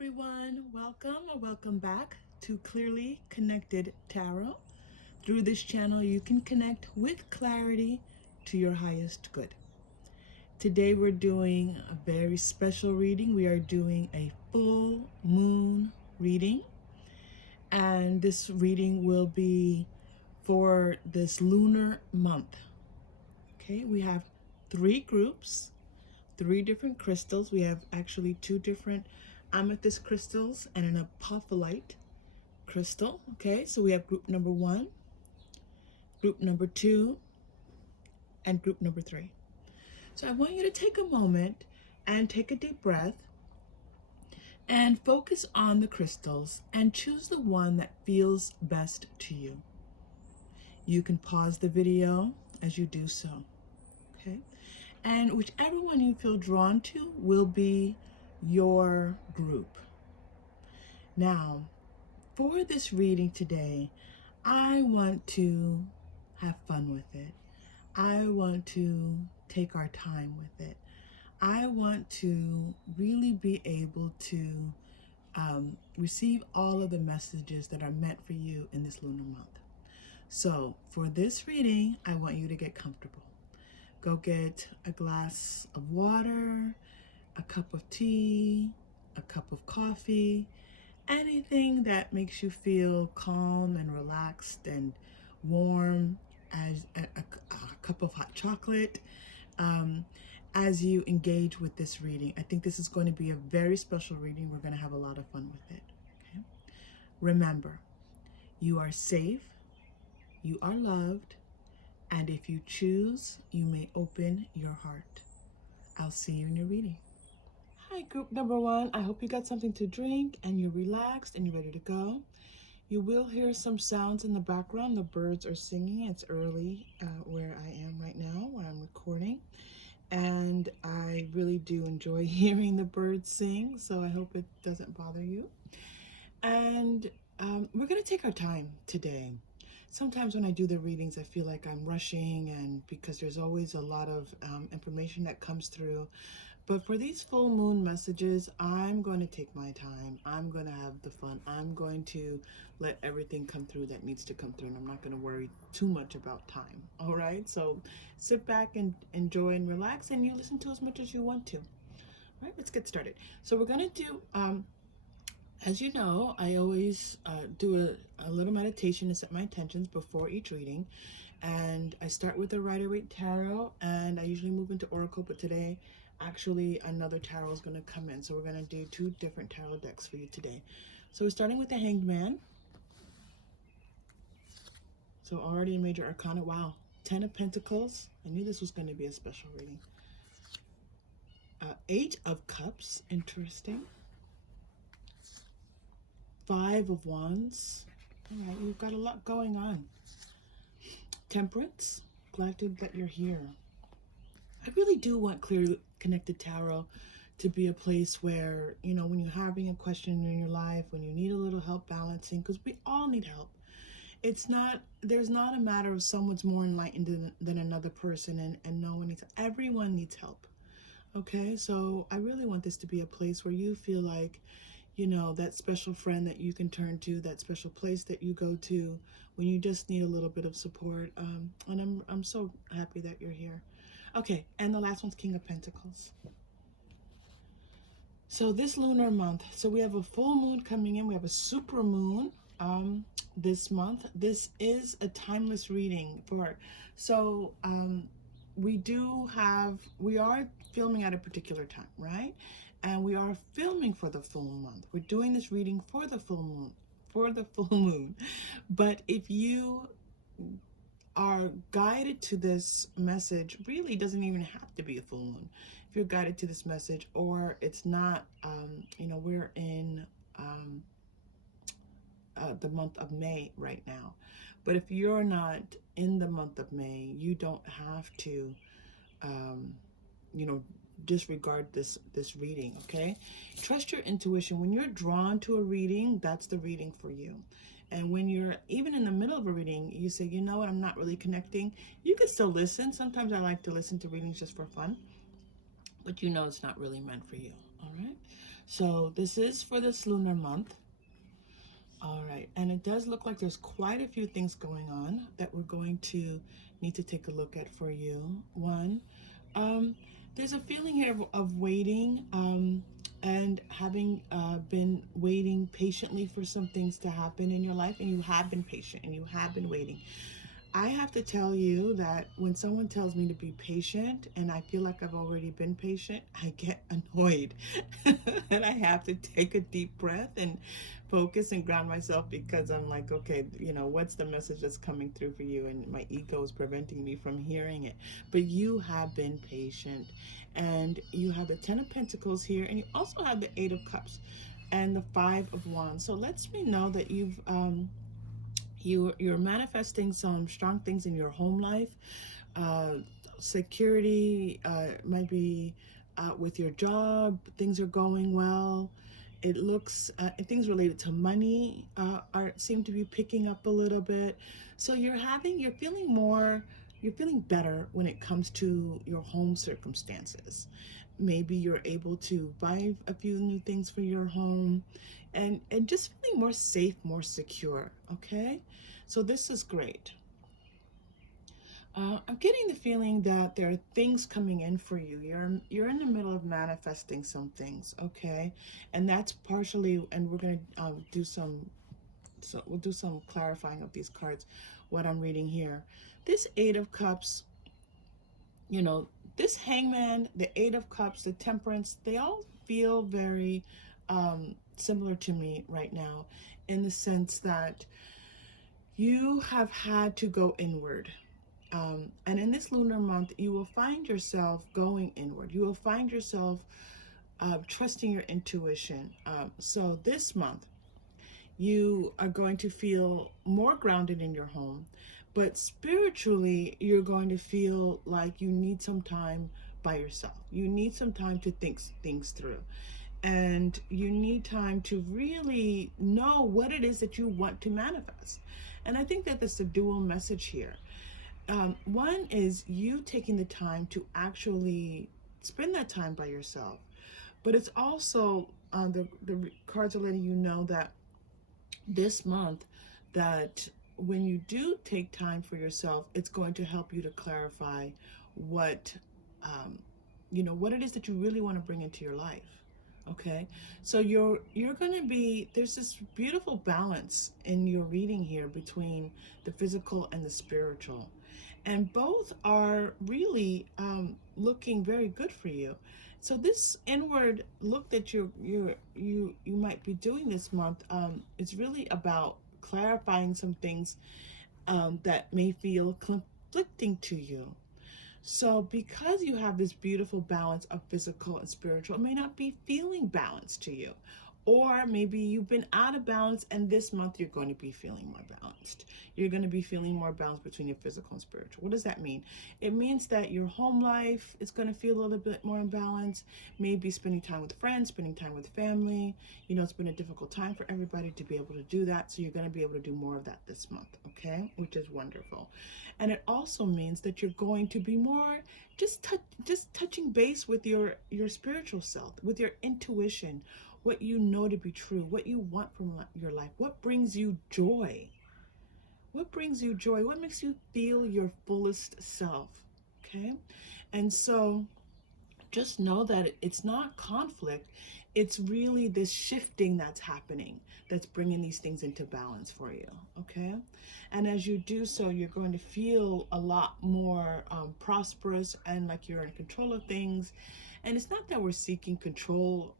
everyone, welcome or welcome back to Clearly Connected Tarot. Through this channel, you can connect with clarity to your highest good. Today we're doing a very special reading. We are doing a full moon reading, and this reading will be for this lunar month. Okay, we have three groups, three different crystals. We have actually two different amethyst crystals and an apophyllite crystal. Okay, so we have group number 1, group number 2, and group number 3. So I want you to take a moment and take a deep breath and focus on the crystals and choose the one that feels best to you. You can pause the video as you do so. Okay, and whichever one you feel drawn to will be your group. Now, for this reading today, I want to have fun with it. I want to take our time with it. I want to really be able to receive all of the messages that are meant for you in this lunar month. So for this reading, I want you to get comfortable. Go get a glass of water, a cup of tea, a cup of coffee, anything that makes you feel calm and relaxed and warm, as a cup of hot chocolate, as you engage with this reading. I think this is going to be a very special reading. We're going to have a lot of fun with it. Okay? Remember, you are safe, you are loved, and if you choose, you may open your heart. I'll see you in your reading. Hi, group number 1. I hope you got something to drink and you're relaxed and you're ready to go. You will hear some sounds in the background. The birds are singing. It's early where I am right now when I'm recording. And I really do enjoy hearing the birds sing, so I hope it doesn't bother you. And we're going to take our time today. Sometimes when I do the readings, I feel like I'm rushing, and because there's always a lot of information that comes through. But for these full moon messages, I'm going to take my time. I'm going to have the fun. I'm going to let everything come through that needs to come through, and I'm not going to worry too much about time. All right? So sit back and enjoy and relax, and you listen to as much as you want to. All right? Let's get started. So we're going to do, as you know, I always do a little meditation to set my intentions before each reading. And I start with the Rider-Waite Tarot, and I usually move into Oracle, but today, actually, another tarot is going to come in. So we're going to do 2 different tarot decks for you today. So we're starting with the Hanged Man. So already a major arcana. Wow. 10 of Pentacles. I knew this was going to be a special reading. 8 of Cups. Interesting. 5 of Wands. All right, you've got a lot going on. Temperance. Glad that you're here. I really do want Clearly Connected Tarot to be a place where, you know, when you're having a question in your life, when you need a little help balancing, because we all need help. There's not a matter of someone's more enlightened than another person, and no one needs, everyone needs help. Okay, so I really want this to be a place where you feel like, you know, that special friend that you can turn to, that special place that you go to when you just need a little bit of support. And I'm so happy that you're here. Okay, and the last one's King of Pentacles. So this lunar month, so we have a full moon coming in. We have a super moon this month. This is a timeless reading for, so we are filming at a particular time, right? And we are filming for the full month. We're doing this reading for the full moon, But if you are guided to this message, really doesn't even have to be a full moon. If you're guided to this message, or it's not, you know, we're in the month of May right now. But if you're not in the month of May, you don't have to, you know, disregard this reading. Okay, trust your intuition. When you're drawn to a reading, that's the reading for you. And when you're even in the middle of a reading, you say, you know what, I'm not really connecting, you can still listen. Sometimes I like to listen to readings just for fun, but you know it's not really meant for you. All right, So this is for this lunar month. All right, and it does look like there's quite a few things going on that we're going to need to take a look at for you. One, um, there's a feeling here of waiting, and having been waiting patiently for some things to happen in your life, and you have been patient and you have been waiting. I have to tell you that when someone tells me to be patient and I feel like I've already been patient, I get annoyed. And I have to take a deep breath and focus and ground myself, because I'm like, okay, what's the message that's coming through for you? And my ego is preventing me from hearing it. But you have been patient, and you have the Ten of Pentacles here, and you also have the Eight of Cups and the Five of Wands. So lets me know that you're manifesting some strong things in your home life. uh, Security, might be with your job, things are going well. It looks, things related to money are seem to be picking up a little bit. So you're feeling better when it comes to your home circumstances. Maybe you're able to buy a few new things for your home, and just feeling more safe, more secure. Okay, so this is great. I'm getting the feeling that there are things coming in for you. You're in the middle of manifesting some things, okay, and that's partially. And we're gonna do some. So we'll do some clarifying of these cards. What I'm reading here, this Eight of Cups, you know, this Hangman, the Eight of Cups, the Temperance, they all feel very similar to me right now, in the sense that you have had to go inward. And in this lunar month, you will find yourself going inward. You will find yourself trusting your intuition. So this month, you are going to feel more grounded in your home, but spiritually, you're going to feel like you need some time by yourself. You need some time to think things through. And you need time to really know what it is that you want to manifest. And I think that that's a dual message here. One is you taking the time to actually spend that time by yourself, but it's also the cards are letting you know that this month, that when you do take time for yourself, it's going to help you to clarify what what it is that you really want to bring into your life. Okay, so you're going to be, there's this beautiful balance in your reading here between the physical and the spiritual, and both are really looking very good for you. So this inward look that you might be doing this month is really about clarifying some things that may feel conflicting to you. So because you have this beautiful balance of physical and spiritual, it may not be feeling balanced to you. Or maybe you've been out of balance, and this month you're going to be feeling more balanced. You're going to be feeling more balanced between your physical and spiritual. What does that mean? It means that your home life is going to feel a little bit more in balance. Maybe spending time with friends, spending time with family. It's been a difficult time for everybody to be able to do that. So you're going to be able to do more of that this month, okay? Which is wonderful. And it also means that you're going to be more just touching base with your spiritual self, with your intuition, what you know to be true, what you want from your life, what brings you joy. What brings you joy? What makes you feel your fullest self? Okay? And so just know that it's not conflict. It's really this shifting that's happening that's bringing these things into balance for you. Okay? And as you do so, you're going to feel a lot more prosperous, and like you're in control of things. And it's not that we're seeking control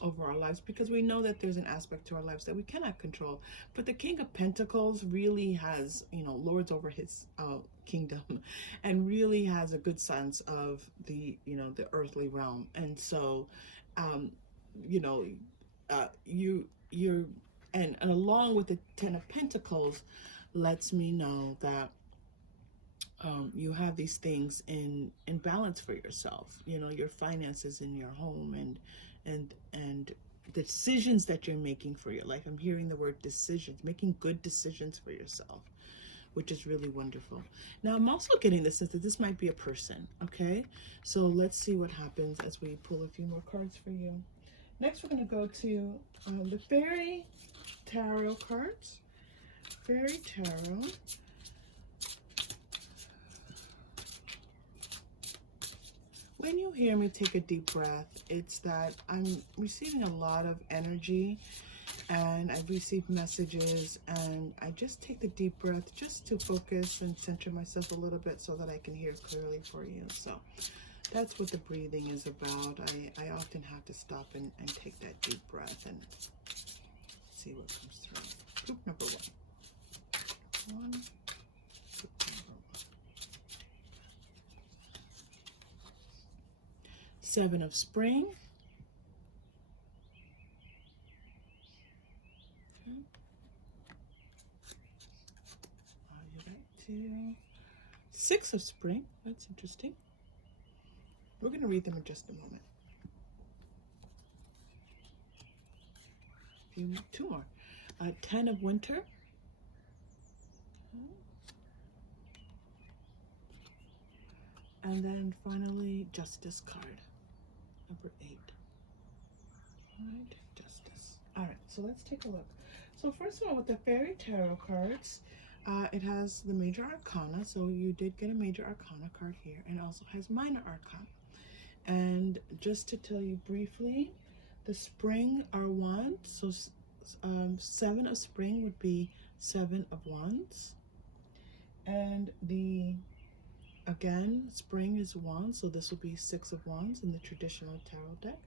over our lives, because we know that there's an aspect to our lives that we cannot control. But the King of Pentacles really has, lords over his kingdom, and really has a good sense of the earthly realm. And so, you know, you're and along with the Ten of Pentacles, lets me know that you have these things in balance for yourself. Your finances in your home, and the decisions that you're making for your life. I'm hearing the word decisions, making good decisions for yourself, which is really wonderful. Now, I'm also getting the sense that this might be a person, okay? So let's see what happens as we pull a few more cards for you. Next, we're going to go to the Fairy Tarot cards. Fairy Tarot. When you hear me take a deep breath, it's that I'm receiving a lot of energy, and I've received messages, and I just take the deep breath just to focus and center myself a little bit so that I can hear clearly for you. So that's what the breathing is about. I often have to stop and take that deep breath and see what comes through. Group number one. Group number one. Seven of Spring. Okay. You got two. Six of Spring. That's interesting. We're going to read them in just a moment. Two more. 10 of Winter. And then finally, Justice card, number 8. All right, Justice. All right, so let's take a look. So first of all, with the Fairy Tarot cards, it has the Major Arcana. So you did get a Major Arcana card here, and also has Minor Arcana. And just to tell you briefly, the Spring are Wands. So 7 of Spring would be 7 of Wands. And again, Spring is Wands, so this will be 6 of Wands in the traditional tarot deck.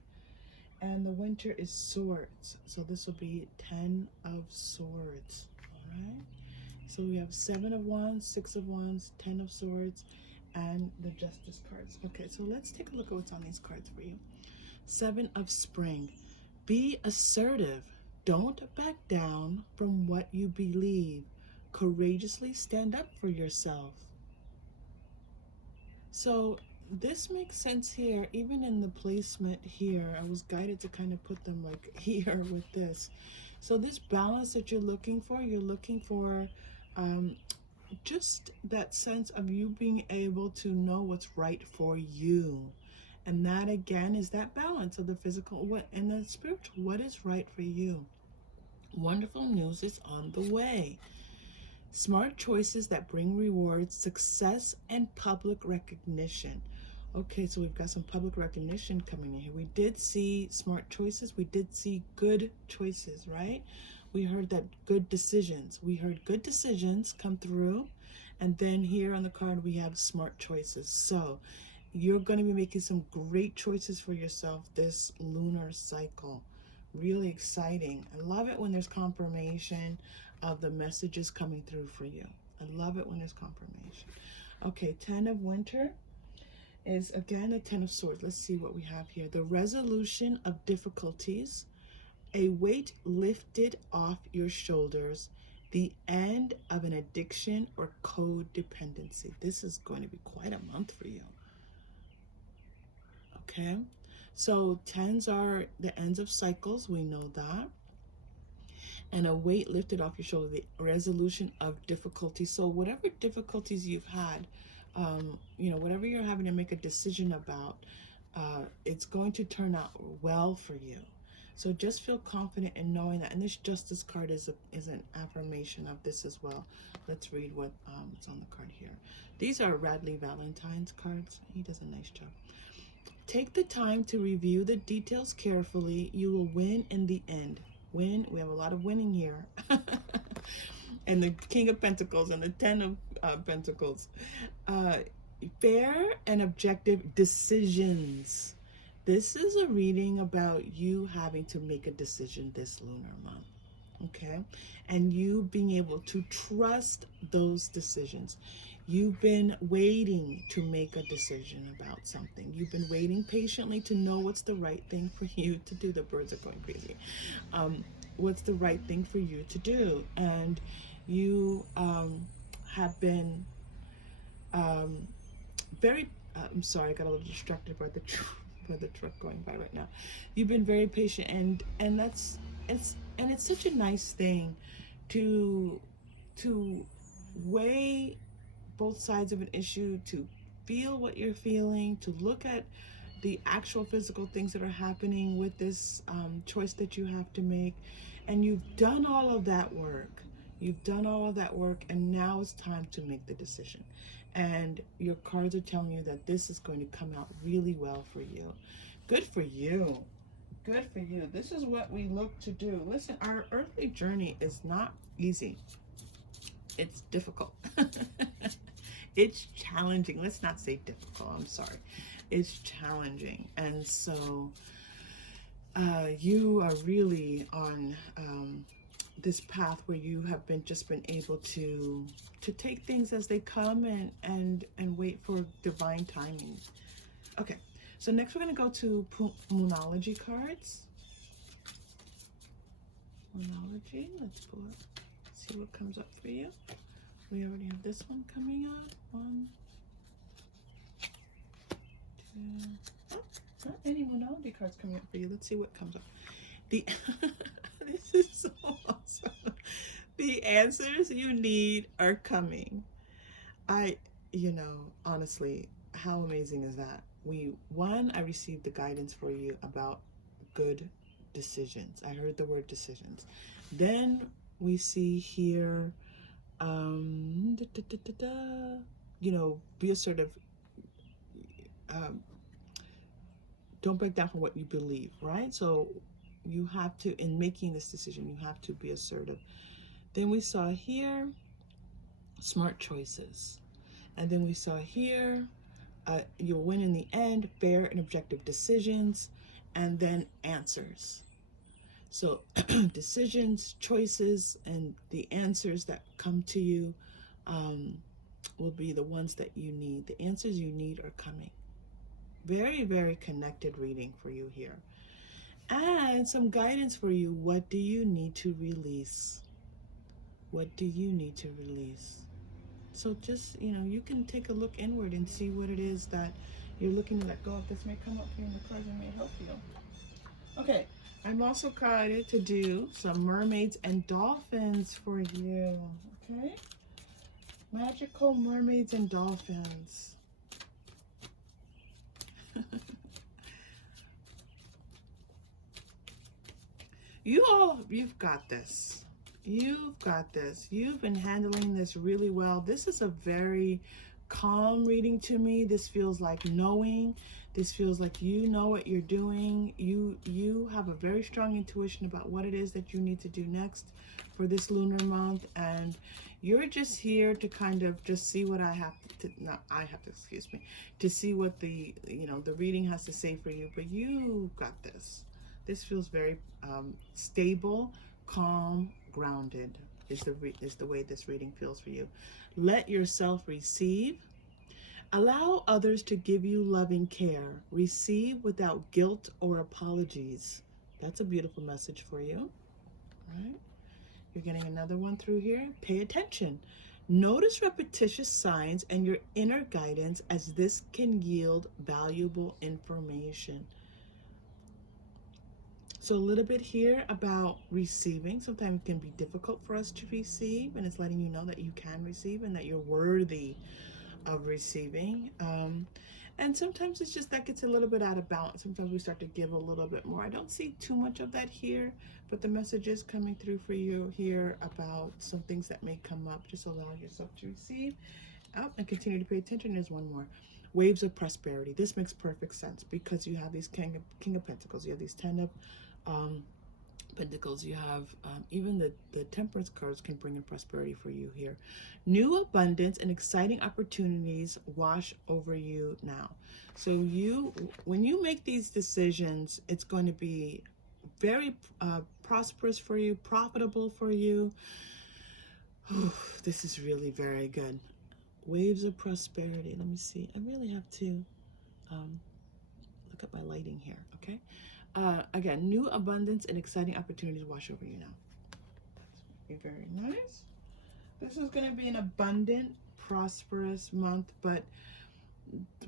And the Winter is Swords, so this will be 10 of Swords. All right, so we have 7 of Wands, 6 of Wands, 10 of Swords, and the Justice cards. Okay, so let's take a look at what's on these cards for you. 7 of Spring. Be assertive. Don't back down from what you believe. Courageously stand up for yourself. So this makes sense here, even in the placement here. I was guided to kind of put them like here with this. So this balance that you're looking for just that sense of you being able to know what's right for you. And that again is that balance of the physical and the spiritual. What is right for you? Wonderful news is on the way. Smart choices that bring rewards, success, and public recognition. Okay, so we've got some public recognition coming in here. We did see smart choices. We did see good choices, right? We heard that good decisions. We heard good decisions come through. And then here on the card, we have smart choices. So you're going to be making some great choices for yourself this lunar cycle. Really exciting. I love it when there's confirmation of the messages coming through for you. I love it when there's confirmation. Okay, 10 of Winter is again a 10 of Swords. Let's see what we have here. The resolution of difficulties, a weight lifted off your shoulders, the end of an addiction or codependency. This is going to be quite a month for you. Okay, so 10s are the ends of cycles. We know that. And a weight lifted off your shoulder, the resolution of difficulties. So whatever difficulties you've had, whatever you're having to make a decision about, it's going to turn out well for you. So just feel confident in knowing that. And this Justice card is an affirmation of this as well. Let's read what's on the card here. These are Radley Valentine's cards. He does a nice job. Take the time to review the details carefully. You will win in the end. Win. We have a lot of winning here. And the King of Pentacles and the 10 of Pentacles. Fair and objective decisions. This is a reading about you having to make a decision this lunar month. Okay? And you being able to trust those decisions. You've been waiting to make a decision about something. You've been waiting patiently to know what's the right thing for you to do. The birds are going crazy. What's the right thing for you to do? And you have been very, I'm sorry, I got a little distracted by the truck going by right now. You've been very patient, and it's such a nice thing to weigh both sides of an issue, to feel what you're feeling, to look at the actual physical things that are happening with this choice that you have to make. And you've done all of that work. You've done all of that work, and now it's time to make the decision. And your cards are telling you that this is going to come out really well for you. Good for you. Good for you. This is what we look to do. Listen, our earthly journey is not easy. It's difficult. It's challenging. Let's not say difficult. I'm sorry. It's challenging. And so you are really on this path where you have just been able to take things as they come and wait for divine timing. Okay, so next we're going to go to Moonology cards. Moonology, let's pull up, see what comes up for you. We already have this one coming up. 1, 2, oh, not any Moonology cards coming up for you. Let's see what comes up. The this is so awesome. The answers you need are coming. Honestly, how amazing is that? I received the guidance for you about good decisions. I heard the word decisions. Then we see here, be assertive. Don't break down from what you believe, right? So you have to, in making this decision, you have to be assertive. Then we saw here, smart choices. And then we saw here, you'll win in the end, fair and objective decisions, and then answers. So decisions, choices, and the answers that come to you will be the ones that you need. The answers you need are coming. Very, very connected reading for you here. And some guidance for you. What do you need to release? What do you need to release? So just, you can take a look inward and see what it is that you're looking to let go of. This may come up for you in the cards and may help you. Okay, I'm also guided to do some mermaids and dolphins for you. Okay? Magical mermaids and dolphins. You've got this. You've got this. You've been handling this really well. This is a very calm reading to me. This feels like knowing. This feels like you know what you're doing. You have a very strong intuition about what it is that you need to do next for this lunar month, and you're just here to kind of just see what to see what the reading has to say for you. But you got this. This feels very stable, calm, grounded is the way this reading feels for you. Let yourself receive. Allow others to give you loving care. Receive without guilt or apologies. That's a beautiful message for you. All right. You're getting another one through here. Pay attention. Notice repetitious signs and your inner guidance, as this can yield valuable information. So a little bit here about receiving. Sometimes it can be difficult for us to receive, and it's letting you know that you can receive and that you're worthy of receiving. And sometimes it's just that gets a little bit out of balance. Sometimes we start to give a little bit more. I don't see too much of that here, but the message is coming through for you here about some things that may come up. Just allow yourself to receive. And continue to pay attention. There's one more. Waves of prosperity. This makes perfect sense because you have these King of Pentacles. You have these 10 of Pentacles. You have even the Temperance cards can bring in prosperity for you here. New abundance and exciting opportunities wash over you now. So when you make these decisions, it's going to be very prosperous for you, profitable for you. This is really very good. Waves of prosperity. Let me see. I really have to look at my lighting here. Okay. Again, new abundance and exciting opportunities wash over you now. That's very nice. This is going to be an abundant, prosperous month, but,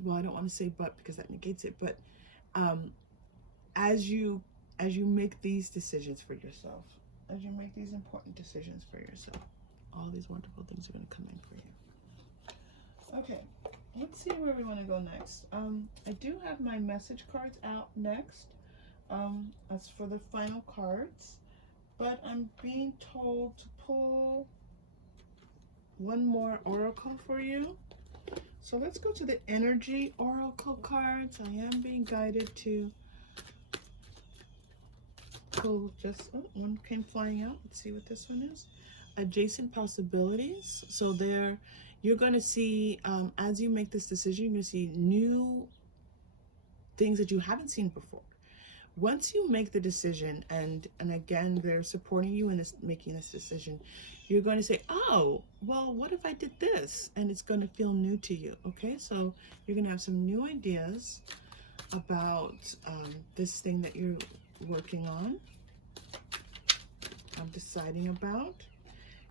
well, I don't want to say but because that negates it, but as you make these decisions for yourself, as you make these important decisions for yourself, all these wonderful things are going to come in for you. Okay, let's see where we want to go next. I do have my message cards out next. As for the final cards, but I'm being told to pull one more oracle for you. So let's go to the energy oracle cards. I am being guided to pull just, oh, one came flying out. Let's see what this one is. Adjacent possibilities. So there, you're going to see, as you make this decision, you're going to see new things that you haven't seen before. Once you make the decision, and again, they're supporting you in this, making this decision, you're going to say, oh, well, what if I did this? And it's going to feel new to you. Okay, so you're going to have some new ideas about this thing that you're working on. I'm deciding about.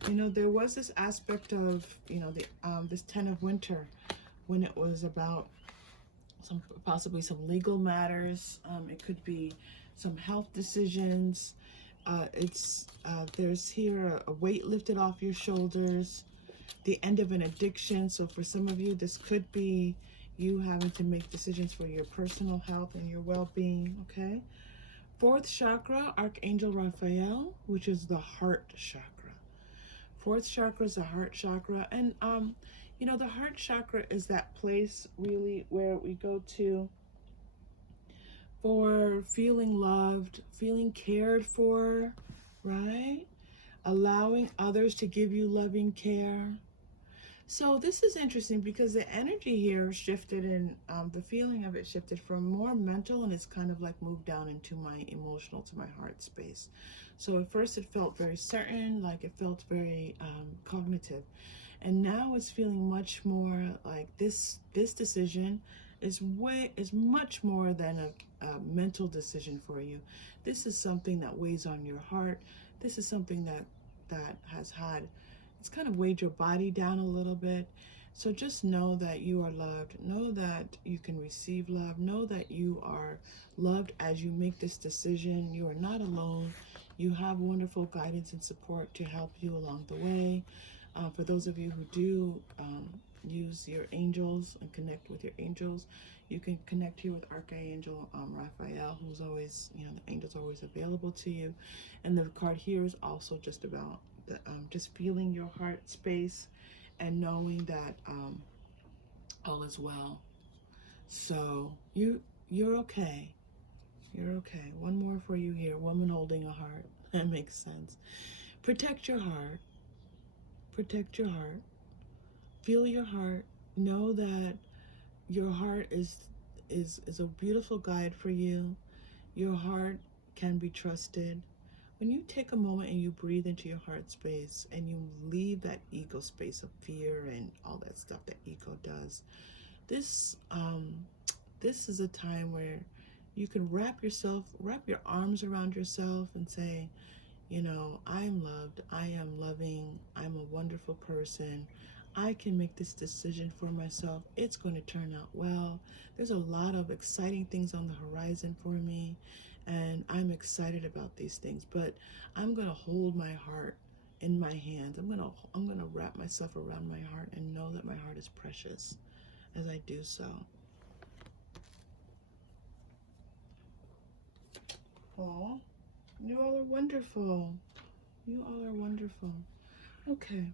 You know, there was this aspect of, you know, the this 10 of winter, when it was about possibly some legal matters. It could be some health decisions. There's here a weight lifted off your shoulders, the end of an addiction. So for some of you, this could be you having to make decisions for your personal health and your well-being. Okay. Fourth chakra, Archangel Raphael, which is the heart chakra. Fourth chakra is the heart chakra, and you know, the heart chakra is that place really where we go to for feeling loved, feeling cared for, right? Allowing others to give you loving care. So this is interesting because the energy here shifted, and the feeling of it shifted from more mental, and it's kind of like moved down into my emotional, to my heart space. So at first it felt very certain, like it felt very cognitive. And now it's feeling much more like this decision is much more than a mental decision for you. This is something that weighs on your heart. This is something that has had, it's kind of weighed your body down a little bit. So just know that you are loved. Know that you can receive love. Know that you are loved as you make this decision. You are not alone. You have wonderful guidance and support to help you along the way. For those of you who do use your angels and connect with your angels, you can connect here with Archangel Raphael, who's always, you know, the angel's always available to you. And the card here is also just about just feeling your heart space and knowing that all is well. So you're okay. You're okay. One more for you here. Woman holding a heart. That makes sense. Protect your heart. Protect your heart. Feel your heart. Know that your heart is a beautiful guide for you. Your heart can be trusted. When you take a moment and you breathe into your heart space and you leave that ego space of fear and all that stuff that ego does, this is a time where you can wrap your arms around yourself and say, you know, I'm loved, I am loving, I'm a wonderful person. I can make this decision for myself. It's going to turn out well. There's a lot of exciting things on the horizon for me, and I'm excited about these things, but I'm going to hold my heart in my hands. I'm going to wrap myself around my heart and know that my heart is precious as I do so. Oh, you all are wonderful. You all are wonderful. Okay.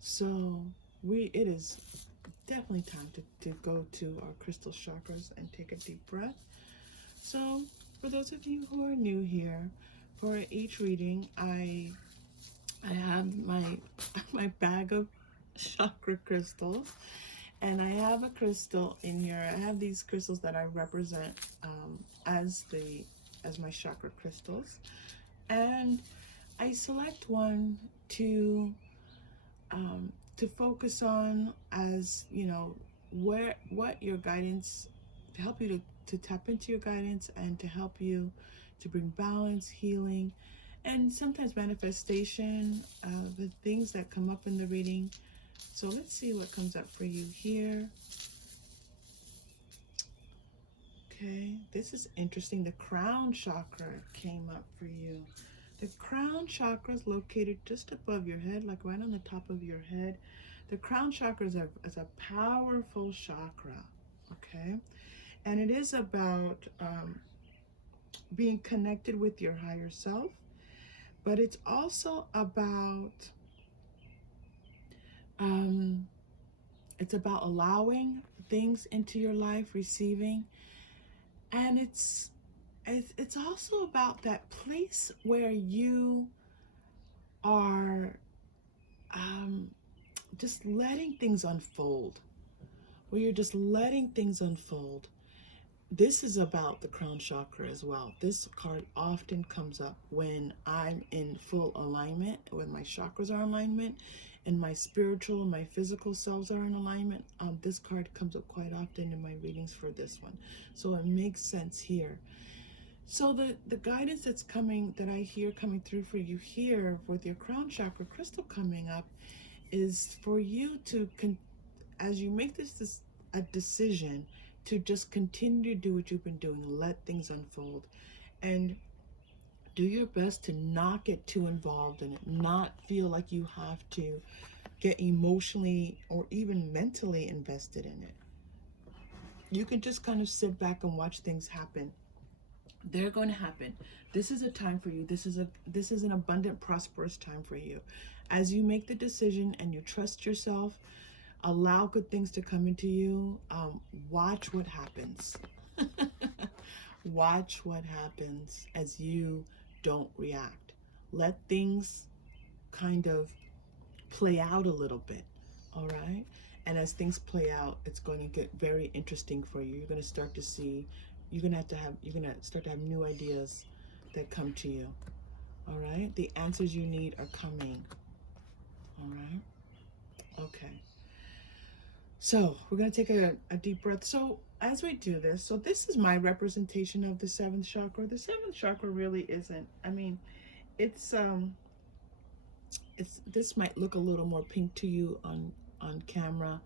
So it is definitely time to go to our crystal chakras and take a deep breath. So for those of you who are new here, for each reading, I have my bag of chakra crystals, and I have a crystal in here. I have these crystals that I represent as my chakra crystals, and I select one to focus on, as you know, what your guidance, to help you to tap into your guidance and to help you to bring balance, healing, and sometimes manifestation, the things that come up in the reading. So let's see what comes up for you here. Okay, this is interesting. The crown chakra came up for you. The crown chakra is located just above your head, like right on the top of your head. The crown chakra is a powerful chakra, okay? And it is about being connected with your higher self, but it's also about allowing things into your life, receiving, and it's also about that place where you are just letting things unfold, where you're just letting things unfold. This is about the crown chakra as well. This card often comes up when I'm in full alignment, when my chakras are in alignment, and my spiritual and my physical selves are in alignment. This card comes up quite often in my readings for this one. So it makes sense here. So the guidance that's coming, that I hear coming through for you here with your crown chakra crystal coming up, is for you to, as you make this a decision, to just continue to do what you've been doing, let things unfold, and do your best to not get too involved in it, not feel like you have to get emotionally or even mentally invested in it. You can just kind of sit back and watch things happen. They're going to happen. This is a time for you. This is an abundant, prosperous time for you. As you make the decision and you trust yourself, allow good things to come into you. Watch what happens. Watch what happens as you don't react. Let things kind of play out a little bit, all right? And as things play out, it's going to get very interesting for you. You're going to start to see, you're going to start to have new ideas that come to you, all right? The answers you need are coming, all right? Okay. So we're going to take a deep breath. So as we do this, so this is my representation of the seventh chakra. The seventh chakra really isn't, I mean, it's this might look a little more pink to you on camera.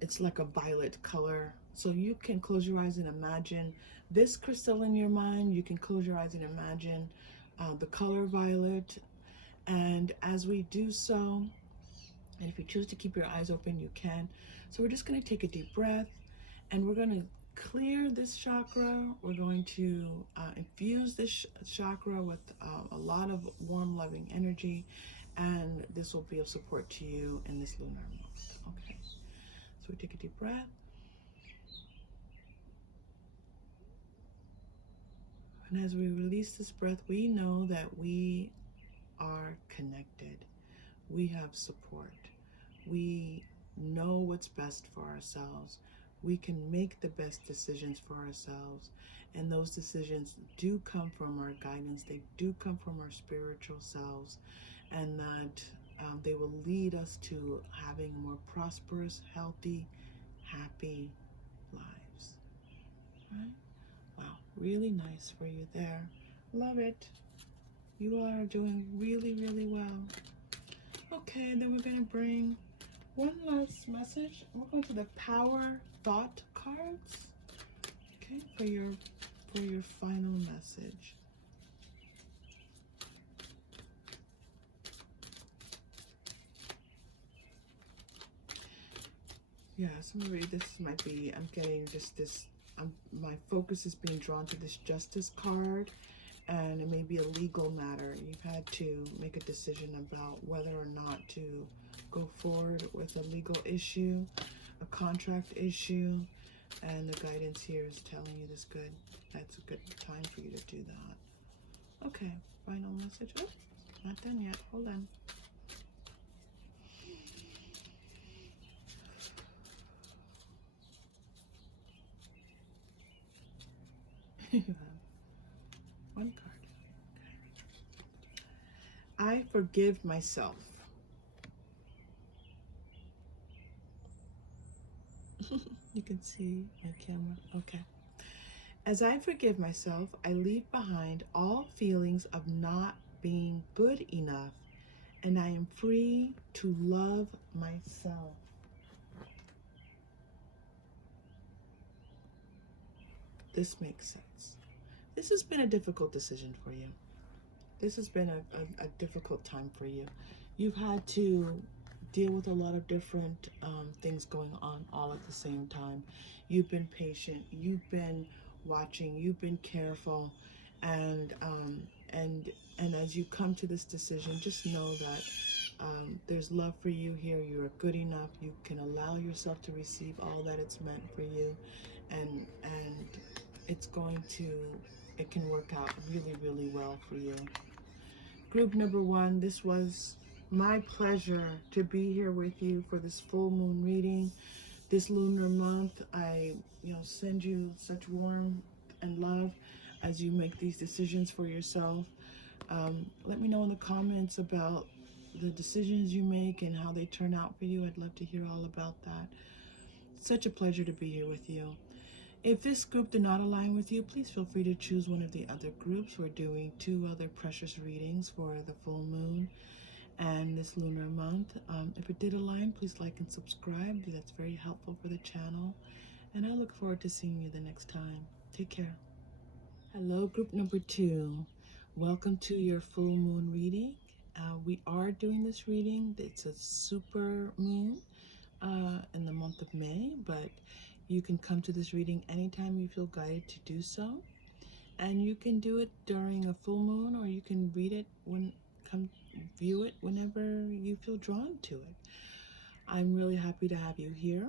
It's like a violet color. So you can close your eyes and imagine this crystal in your mind. You can close your eyes and imagine the color violet. And as we do so, and if you choose to keep your eyes open, you can. So we're just going to take a deep breath, and we're going to clear this chakra. We're going to infuse this chakra with a lot of warm, loving energy, and this will be of support to you in this lunar month. Okay, so we take a deep breath. And as we release this breath, we know that we are connected. We have support. We know what's best for ourselves. We can make the best decisions for ourselves. And those decisions do come from our guidance. They do come from our spiritual selves. And that they will lead us to having more prosperous, healthy, happy lives. Right? Wow, really nice for you there. Love it. You are doing really, really well. Okay, then we're going to bring one last message. We're going to the Power Thought cards. Okay, for your final message. Yeah, so maybe this might be, I'm getting just this, my focus is being drawn to this Justice card, and it may be a legal matter. You've had to make a decision about whether or not to go forward with a legal issue, a contract issue, and the guidance here is telling you this good. That's a good time for you to do that. Okay, final message. Oh, not done yet. Hold on. You have one card. Okay. I forgive myself. You can see my camera. Okay. As I forgive myself, I leave behind all feelings of not being good enough, and I am free to love myself. This makes sense. This has been a difficult decision for you. this has been a difficult time for you. You've had to deal with a lot of different things going on all at the same time. You've been patient. You've been watching. You've been careful, and and as you come to this decision, just know that there's love for you here. You're good enough. You can allow yourself to receive all that it's meant for you, and it's going to, it can work out really, really well for you. Group number one, this was my pleasure to be here with you for this full moon reading. This lunar month, I send you such warmth and love as you make these decisions for yourself. Let me know in the comments about the decisions you make and how they turn out for you. I'd love to hear all about that. Such a pleasure to be here with you. If this group did not align with you, please feel free to choose one of the other groups. We're doing 2 other precious readings for the full moon and this lunar month. If it did align, please like and subscribe. That's very helpful for the channel. And I look forward to seeing you the next time. Take care. Hello, group number 2. Welcome to your full moon reading. We are doing this reading. It's a super moon in the month of May, but you can come to this reading anytime you feel guided to do so. And you can do it during a full moon, or you can read it come view it whenever you feel drawn to it. I'm really happy to have you here.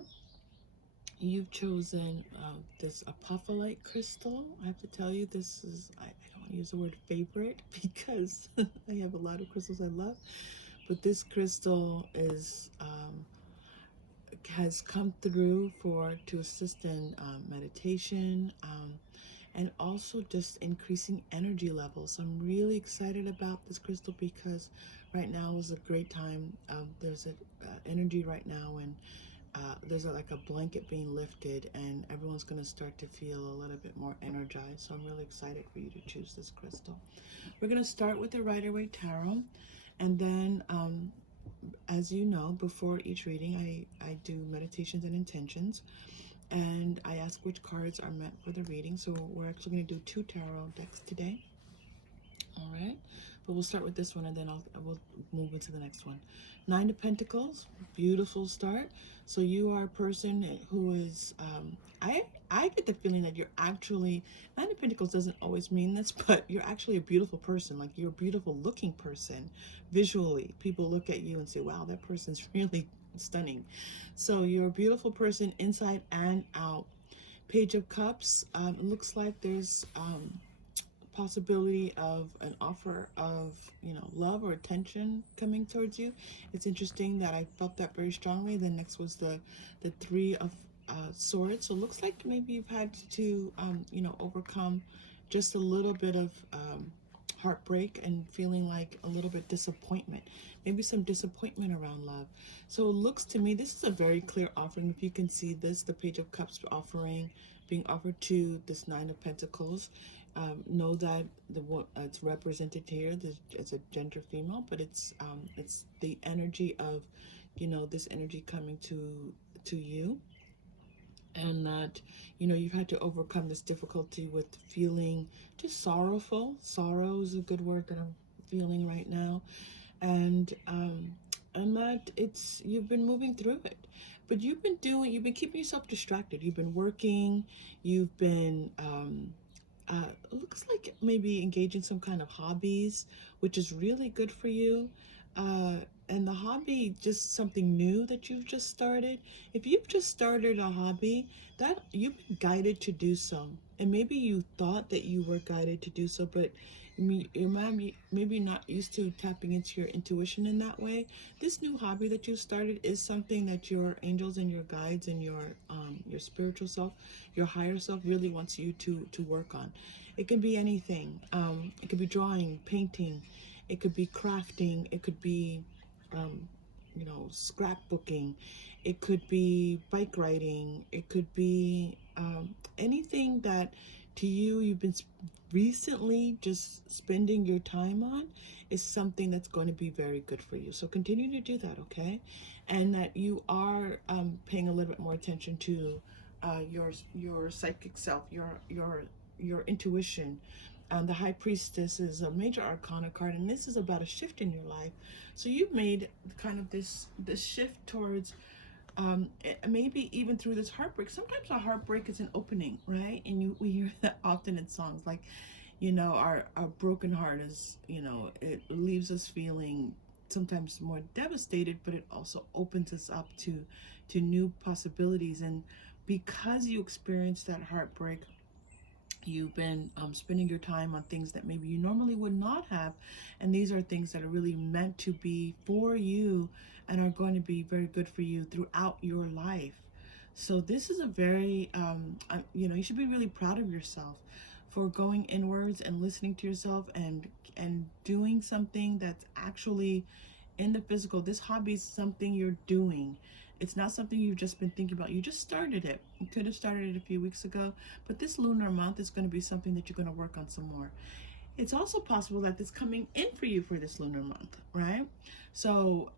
You've chosen this apophyllite crystal. I have to tell you, this is, I don't want to use the word favorite because I have a lot of crystals I love, but this crystal is has come through to assist in meditation, and also just increasing energy levels. So I'm really excited about this crystal because right now is a great time. There's an energy right now, and there's like a blanket being lifted, and everyone's going to start to feel a little bit more energized. So I'm really excited for you to choose this crystal. We're going to start with the Rider-Waite Tarot, and then as you know, before each reading, I do meditations and intentions, and I ask which cards are meant for the reading. So we're actually going to do 2 tarot decks today. All right, but we'll start with this one, and then we'll move into the next one. 9 of Pentacles, beautiful start. So you are a person who is, I get the feeling that you're actually, 9 of Pentacles doesn't always mean this, but you're actually a beautiful person. Like, you're a beautiful looking person visually. People look at you and say, wow, that person's really stunning. So you're a beautiful person inside and out. Page of Cups, it looks like there's possibility of an offer of love or attention coming towards you. It's interesting that I felt that very strongly. Then next was the 3 of Swords. So it looks like maybe you've had to overcome just a little bit of heartbreak and feeling like a little bit disappointment, maybe some disappointment around love. So it looks to me this is a very clear offering. If you can see this, the Page of Cups offering being offered to this 9 of Pentacles. Know that it's represented here as a gender female, but it's the energy of this energy coming to you, and that you've had to overcome this difficulty with feeling just sorrowful. Sorrow is a good word that I'm feeling right now, and that you've been moving through it, but you've been keeping yourself distracted. You've been working, you've been it looks like maybe engaging some kind of hobbies, which is really good for you. And the hobby, just something new that you've just started. If you've just started a hobby, that you've been guided to do so. And maybe you thought that you were guided to do so, but maybe not used to tapping into your intuition in that way. This new hobby that you started is something that your angels and your guides and your spiritual self, your higher self, really wants you to work on. It can be anything. It could be drawing, painting, it could be crafting, it could be scrapbooking, it could be bike riding, it could be anything that to you you've been recently just spending your time on is something that's going to be very good for you. So continue to do that, okay? And that you are paying a little bit more attention to your psychic self, your intuition, The High Priestess is a major arcana card, and this is about a shift in your life. So you've made kind of this shift towards maybe even through this heartbreak. Sometimes a heartbreak is an opening, right? And we hear that often in songs, like, you know, our broken heart is, you know, it leaves us feeling sometimes more devastated, but it also opens us up to new possibilities. And because you experienced that heartbreak, you've been spending your time on things that maybe you normally would not have, and these are things that are really meant to be for you and are going to be very good for you throughout your life. So this is a very you know, you should be really proud of yourself for going inwards and listening to yourself and doing something that's actually in the physical. This hobby is something you're doing. It's not something you've just been thinking about. You just started it. You could have started it a few weeks ago, but this lunar month is going to be something that you're going to work on some more. It's also possible that it's coming in for you for this lunar month, right? So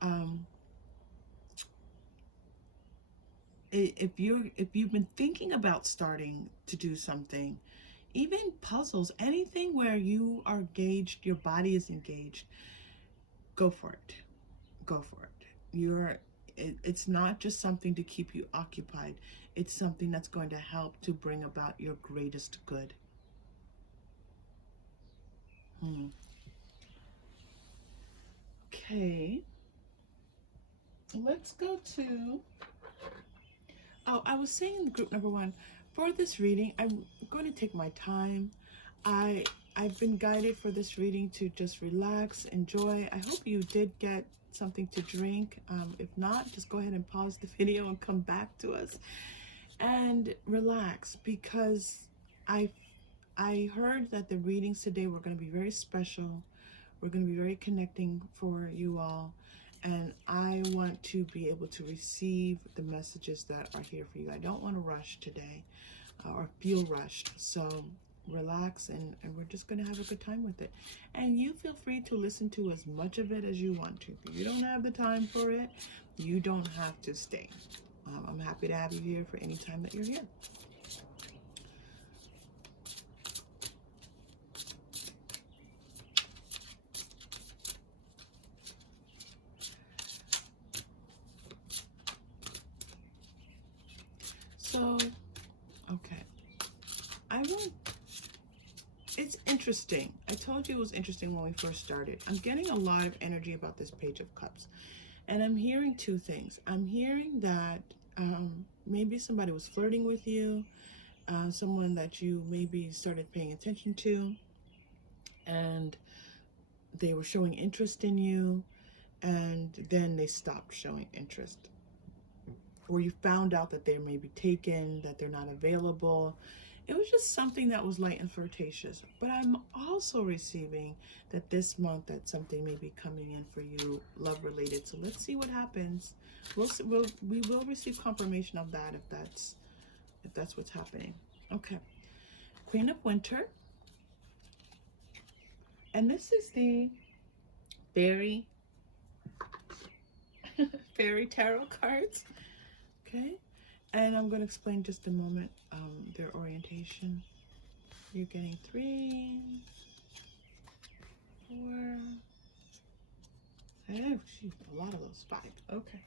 if you've been thinking about starting to do something, even puzzles, anything where you are engaged, your body is engaged, go for it. Go for it. It's not just something to keep you occupied. It's something that's going to help to bring about your greatest good. Okay. Let's go to, oh, I was saying in group number 1, for this reading, I'm going to take my time. I've been guided for this reading to just relax, enjoy. I hope you did get something to drink. If not, just go ahead and pause the video and come back to us and relax, because I heard that the readings today were going to be very special. We're going to be very connecting for you all, and I want to be able to receive the messages that are here for you. I don't want to rush today or feel rushed. So relax, and we're just going to have a good time with it. And you feel free to listen to as much of it as you want to. If you don't have the time for it, you don't have to stay. I'm happy to have you here for any time that you're here. So, okay. I won't. It's interesting. I told you it was interesting when we first started. I'm getting a lot of energy about this Page of Cups. And I'm hearing two things. I'm hearing that maybe somebody was flirting with you, someone that you maybe started paying attention to, and they were showing interest in you, and then they stopped showing interest. Or you found out that they may be taken, that they're not available. It was just something that was light and flirtatious. But I'm also receiving that this month that something may be coming in for you, love related. So let's see what happens. We will receive confirmation of that if that's what's happening. Okay. Queen of Winter. And this is the Fairy Tarot cards. Okay. And I'm going to explain just a moment their orientation. You're getting 3, 4, oh, geez, a lot of those 5. Okay.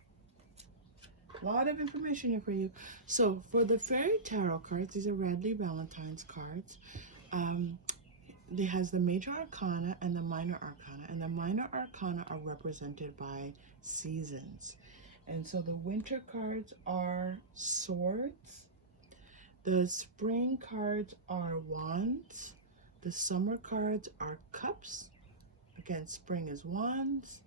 A lot of information here for you. So for the Fairy Tarot cards, these are Radley Valentine's cards. It has the Major Arcana and the Minor Arcana. And the Minor Arcana are represented by seasons. And so the winter cards are swords. The spring cards are wands. The summer cards are cups. Again, spring is wands.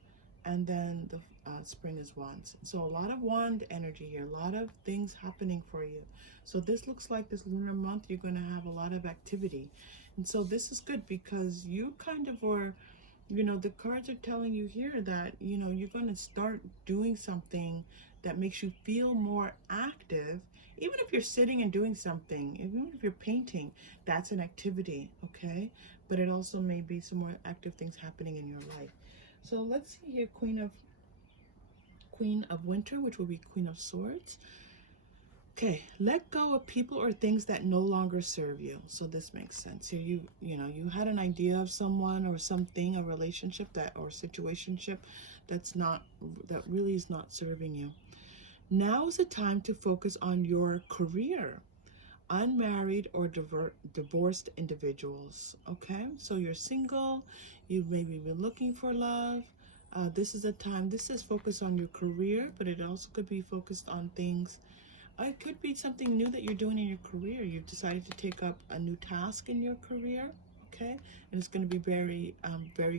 And then the spring is wands. So a lot of wand energy here. A lot of things happening for you. So this looks like this lunar month, you're going to have a lot of activity. And so this is good because you kind of are, you know, the cards are telling you here that, you know, you're going to start doing something that makes you feel more active. Even if you're sitting and doing something, even if you're painting, that's an activity, okay? But it also may be some more active things happening in your life. So let's see here, Queen of Winter, which will be Queen of Swords. Okay, let go of people or things that no longer serve you. So this makes sense. Here you had an idea of someone or something, a relationship that or situationship that really is not serving you. Now is the time to focus on your career. Unmarried or divorced individuals. Okay, so you're single, you've maybe been looking for love. This is a time, this is focused on your career, but it also could be focused on things. It could be something new that you're doing in your career. You've decided to take up a new task in your career, okay? And it's going to be very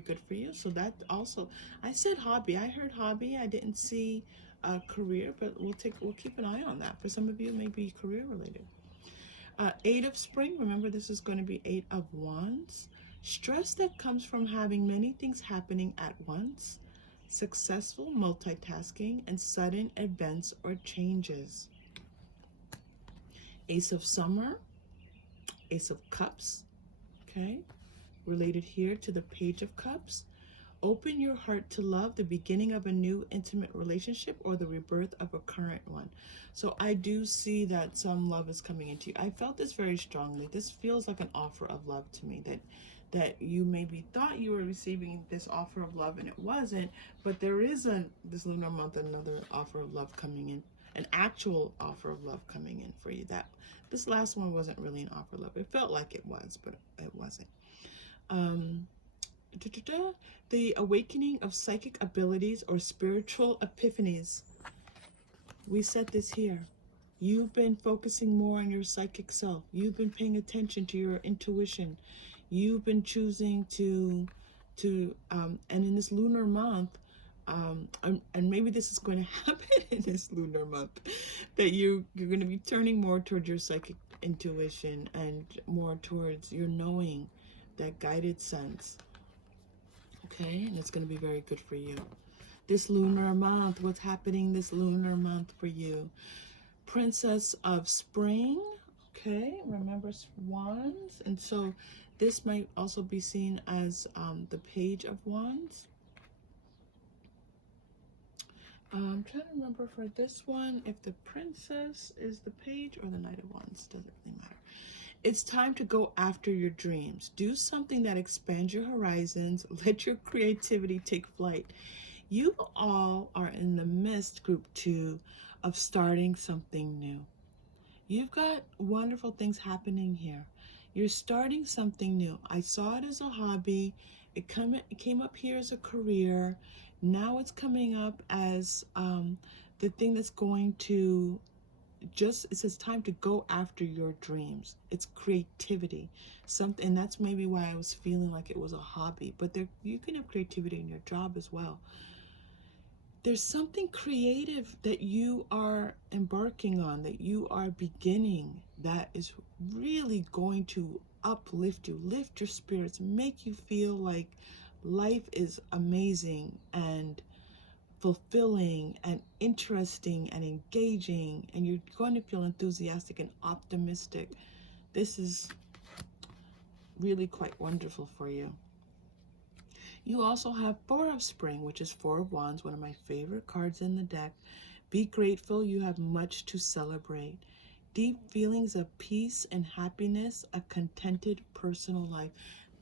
good for you. So that also, I said hobby. I heard hobby. I didn't see career, but we'll keep an eye on that. For some of you, it may be career related. Eight of Spring. Remember, this is going to be Eight of Wands. Stress that comes from having many things happening at once. Successful multitasking and sudden events or changes. Ace of Summer, Ace of Cups, okay, related here to the Page of Cups. Open your heart to love, the beginning of a new intimate relationship or the rebirth of a current one. So I do see that some love is coming into you. I felt this very strongly. This feels like an offer of love to me, that you maybe thought you were receiving this offer of love and it wasn't, but there is this lunar month another offer of love coming in, an actual offer of love coming in for you. That this last one wasn't really an offer of love. It felt like it was, but it wasn't. The awakening of psychic abilities or spiritual epiphanies. We said this here. You've been focusing more on your psychic self. You've been paying attention to your intuition. You've been choosing to and in this lunar month, and maybe this is going to happen in this lunar month, that you're going to be turning more towards your psychic intuition and more towards your knowing, that guided sense. Okay, and it's going to be very good for you. This lunar month, what's happening this lunar month for you? Princess of Spring, okay, remember Wands, and so this might also be seen as the Page of Wands. I'm trying to remember for this one if the Princess is the Page or the Knight of Wands. Doesn't really matter. It's time to go after your dreams. Do something that expands your horizons. Let your creativity take flight. You all are in the midst, group 2, of starting something new. You've got wonderful things happening here. You're starting something new. I saw it as a hobby. It came up here as a career. Now it's coming up as the thing that's going to it says time to go after your dreams. It's creativity. Something, and that's maybe why I was feeling like it was a hobby. But you can have creativity in your job as well. There's something creative that you are embarking on, that you are beginning, that is really going to uplift you, lift your spirits, make you feel like life is amazing and fulfilling and interesting and engaging, and you're going to feel enthusiastic and optimistic. This is really quite wonderful for you. You also have Four of Spring, which is Four of Wands, one of my favorite cards in the deck. Be grateful, you have much to celebrate. Deep feelings of peace and happiness, a contented personal life.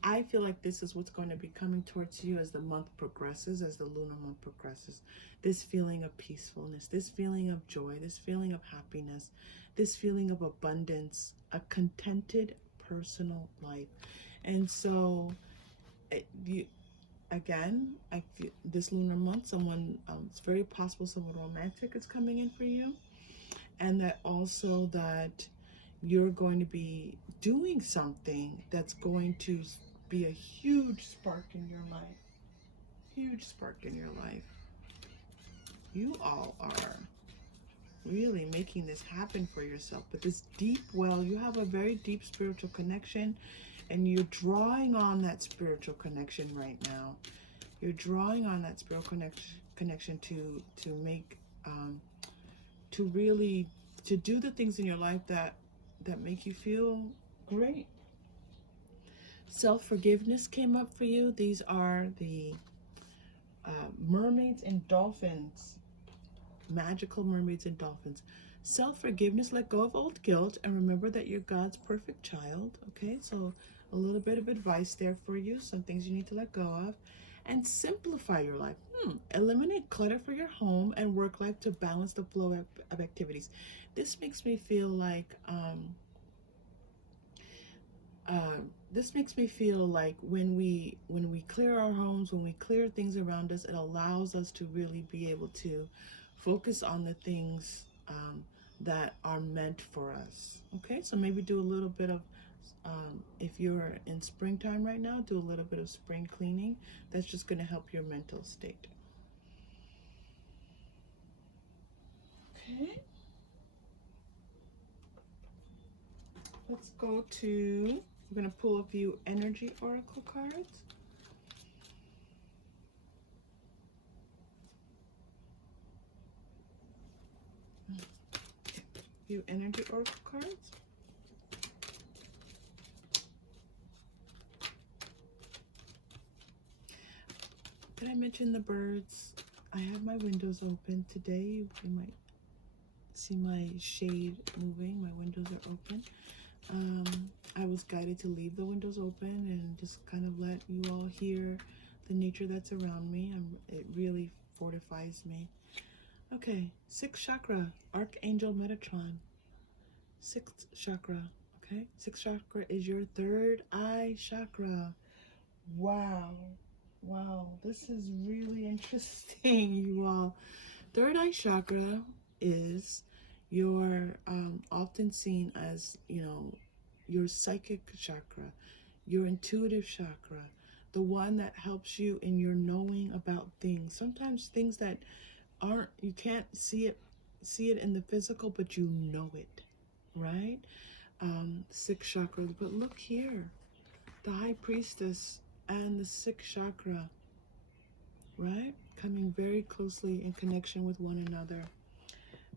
I feel like this is what's going to be coming towards you as the month progresses, as the lunar month progresses. This feeling of peacefulness, this feeling of joy, this feeling of happiness, this feeling of abundance, a contented personal life. And so, again, I feel this lunar month, it's very possible someone romantic is coming in for you. And that also that you're going to be doing something that's going to be a huge spark in your life. Huge spark in your life. You all are really making this happen for yourself. But this deep well, you have a very deep spiritual connection, and you're drawing on that spiritual connection right now. You're drawing on that spiritual connection to make to do the things in your life that make you feel great. Self-forgiveness came up for you. These are the mermaids and dolphins. Magical mermaids and dolphins. Self-forgiveness, let go of old guilt, and remember that you're God's perfect child. Okay, so a little bit of advice there for you, some things you need to let go of. And simplify your life. Eliminate clutter for your home and work life to balance the flow of activities. This makes me feel like when we clear our homes, when we clear things around us, it allows us to really be able to focus on the things that are meant for us. Okay, so maybe do a little bit of if you're in springtime right now, do a little bit of spring cleaning. That's just going to help your mental state. Okay, let's go to, we're going to pull a few energy oracle cards. A few energy oracle cards. Did I mention the birds? I have my windows open today. You might see my shade moving. My windows are open. I was guided to leave the windows open and just kind of let you all hear the nature that's around me. It really fortifies me. Okay, 6th chakra, Archangel Metatron. 6th chakra, okay? 6th chakra is your third eye chakra. Wow. Wow, this is really interesting, you all. Third eye chakra is your often seen as, your psychic chakra, your intuitive chakra, the one that helps you in your knowing about things. Sometimes things that aren't, you can't see it in the physical, but you know it, right? 6th chakra. But look here, the High Priestess and the 6th chakra, right? Coming very closely in connection with one another.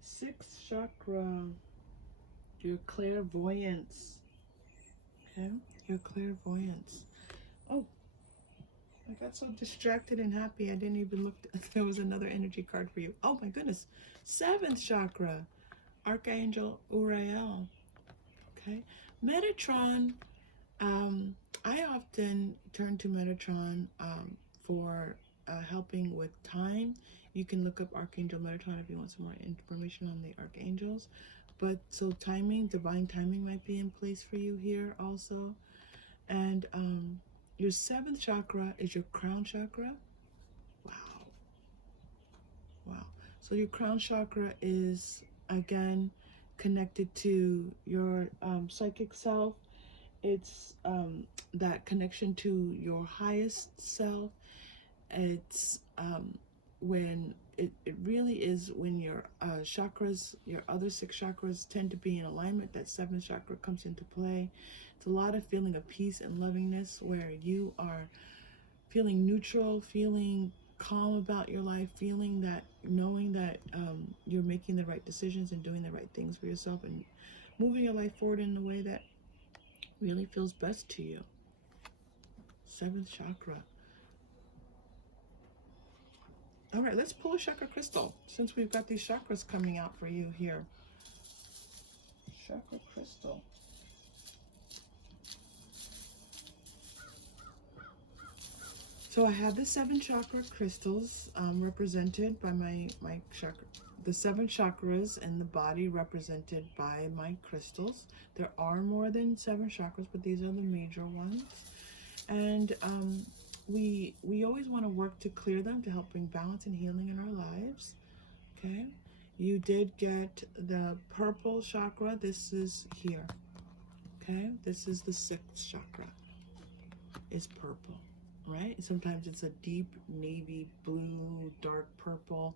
6th chakra, your clairvoyance. Okay, your clairvoyance. Oh, I got so distracted and happy I didn't even look. There was another energy card for you. Oh my goodness. 7th chakra, Archangel Uriel. Okay, Metatron. I often turn to Metatron for helping with time. You can look up Archangel Metatron if you want some more information on the archangels. But so timing, divine timing might be in place for you here also. And your 7th chakra is your crown chakra. Wow. Wow. So your crown chakra is, again, connected to your psychic self. It's that connection to your highest self. It's when it really is when your chakras, your other 6 chakras tend to be in alignment, that 7th chakra comes into play. It's a lot of feeling of peace and lovingness where you are feeling neutral, feeling calm about your life, feeling that, knowing that you're making the right decisions and doing the right things for yourself and moving your life forward in a way that really feels best to you. 7th chakra. All right, let's pull a chakra crystal since we've got these chakras coming out for you here. Chakra crystal. So I have the 7 chakra crystals represented by my chakra. The 7 chakras in the body represented by my crystals. There are more than 7 chakras, but these are the major ones. And we always want to work to clear them to help bring balance and healing in our lives. Okay, you did get the purple chakra. This is here. Okay, this is the 6th chakra. It's purple, right? Sometimes it's a deep navy blue, dark purple,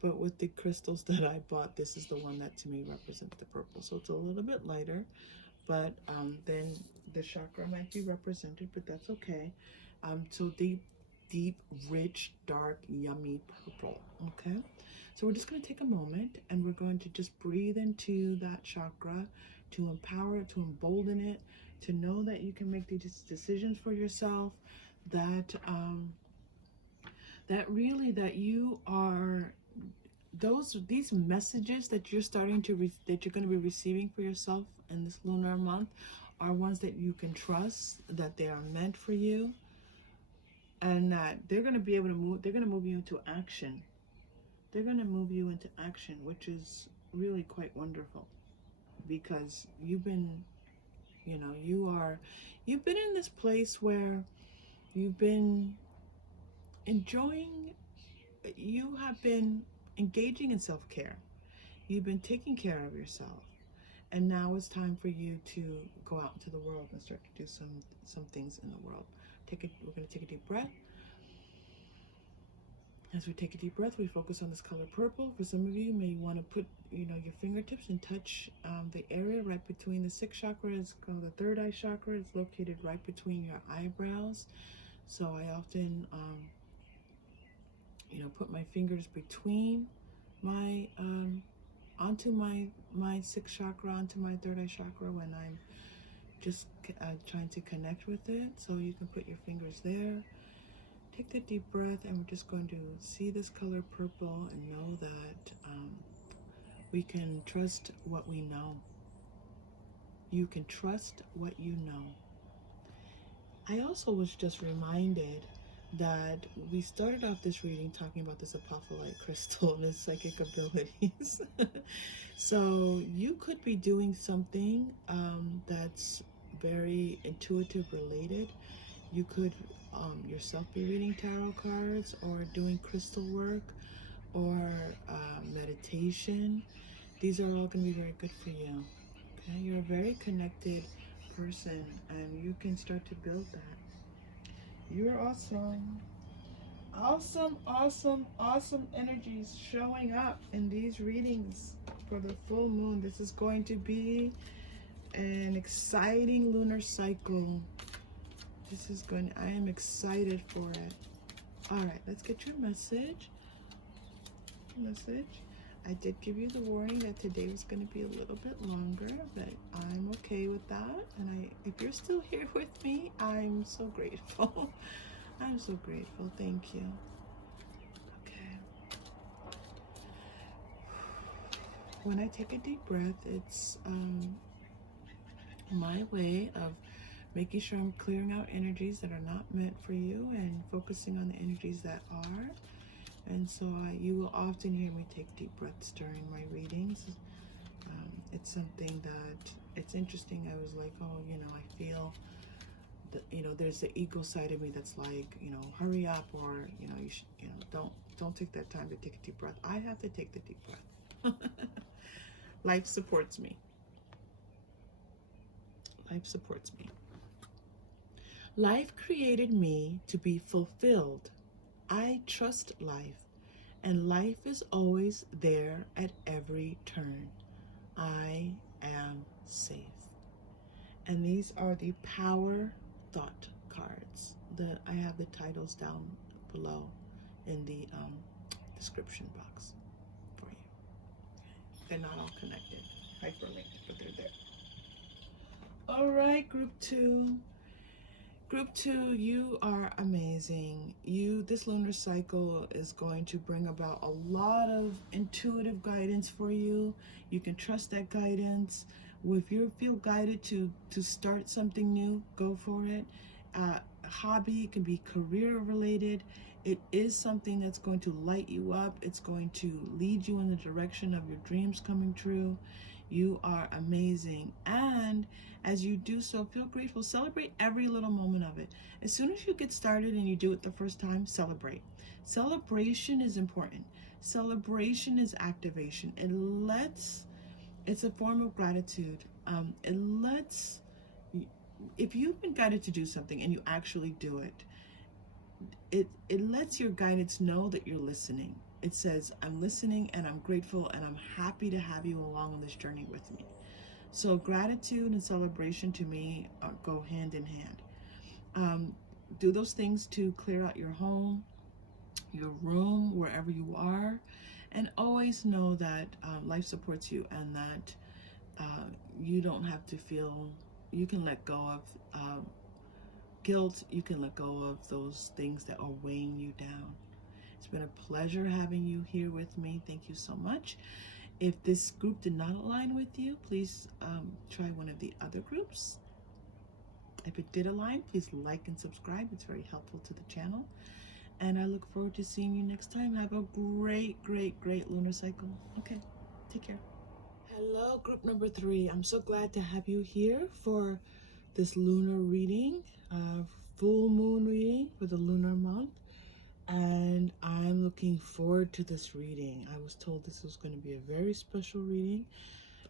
but with the crystals that I bought, this is the one that to me represents the purple. So it's a little bit lighter, but then the chakra might be represented, but that's okay. So deep, rich, dark, yummy purple. Okay, so we're just going to take a moment and we're going to just breathe into that chakra to empower it, to embolden it, to know that you can make these decisions for yourself, that that really that you are these messages that you're starting to that you're going to be receiving for yourself in this lunar month are ones that you can trust, that they are meant for you, and that they're going to be able to move. They're going to move you into action. They're going to move you into action, which is really quite wonderful, because you've been, you know, you've been in this place where you've been enjoying, you have been engaging in self-care. You've been taking care of yourself. And now it's time for you to go out into the world and start to do some things in the world. We're going to take a deep breath. As we take a deep breath, we focus on this color purple. For some of you, you may want to put, you know, your fingertips and touch the area right between the sixth chakra. It's called the third eye chakra. It's located right between your eyebrows. So I often, you know, put my fingers between my, onto my sixth chakra, onto my third eye chakra when I'm just trying to connect with it. So you can put your fingers there. Take the deep breath, and we're just going to see this color purple and know that we can trust what we know. You can trust what you know. I also was just reminded that we started off this reading talking about this apophyllite crystal and its psychic abilities. So you could be doing something that's very intuitive related. You could yourself be reading tarot cards, or doing crystal work, or meditation. These are all going to be very good for you. Okay, you're a very connected person, and you can start to build that. You're awesome. Awesome, awesome, awesome energies showing up in these readings for the full moon. This is going to be an exciting lunar cycle. I am excited for it. All right, let's get your message. I did give you the warning that today was going to be a little bit longer, but I'm okay with that. And if you're still here with me, I'm so grateful. I'm so grateful. Thank you. Okay. When I take a deep breath, it's my way of making sure I'm clearing out energies that are not meant for you and focusing on the energies that are. And so you will often hear me take deep breaths during my readings. It's something that, it's interesting. I was like, oh, you know, I feel that, you know, there's the ego side of me that's like, you know, hurry up, or, you know, you should, you know, don't take that time to take a deep breath. I have to take the deep breath. Life supports me. Life supports me. Life created me to be fulfilled. I trust life, and life is always there at every turn. I am safe. And these are the power thought cards. I have the titles down below in the description box for you. They're not all connected, hyperlinked, but they're there. All right, group 2. Group 2, you are amazing. This lunar cycle is going to bring about a lot of intuitive guidance for you. You can trust that guidance. If you feel guided to start something new, go for it. A hobby, it can be career related. It is something that's going to light you up. It's going to lead you in the direction of your dreams coming true. You are amazing. And as you do so, feel grateful. Celebrate every little moment of it. As soon as you get started and you do it the first time, celebrate. Celebration is important. Celebration is activation. It's a form of gratitude. If you've been guided to do something and you actually do it, it lets your guidance know that you're listening. It says, I'm listening and I'm grateful and I'm happy to have you along on this journey with me. So gratitude and celebration to me go hand in hand. Do those things to clear out your home, your room, wherever you are, and always know that life supports you, and that you don't have to feel, you can let go of guilt, you can let go of those things that are weighing you down. It's been a pleasure having you here with me. Thank you so much. If this group did not align with you, please try one of the other groups. If it did align, please like and subscribe. It's very helpful to the channel. And I look forward to seeing you next time. Have a great, great, great lunar cycle. Okay, take care. Hello, group number 3. I'm so glad to have you here for this lunar reading, full moon reading for the lunar month. And I'm looking forward to this reading. I was told this was going to be a very special reading.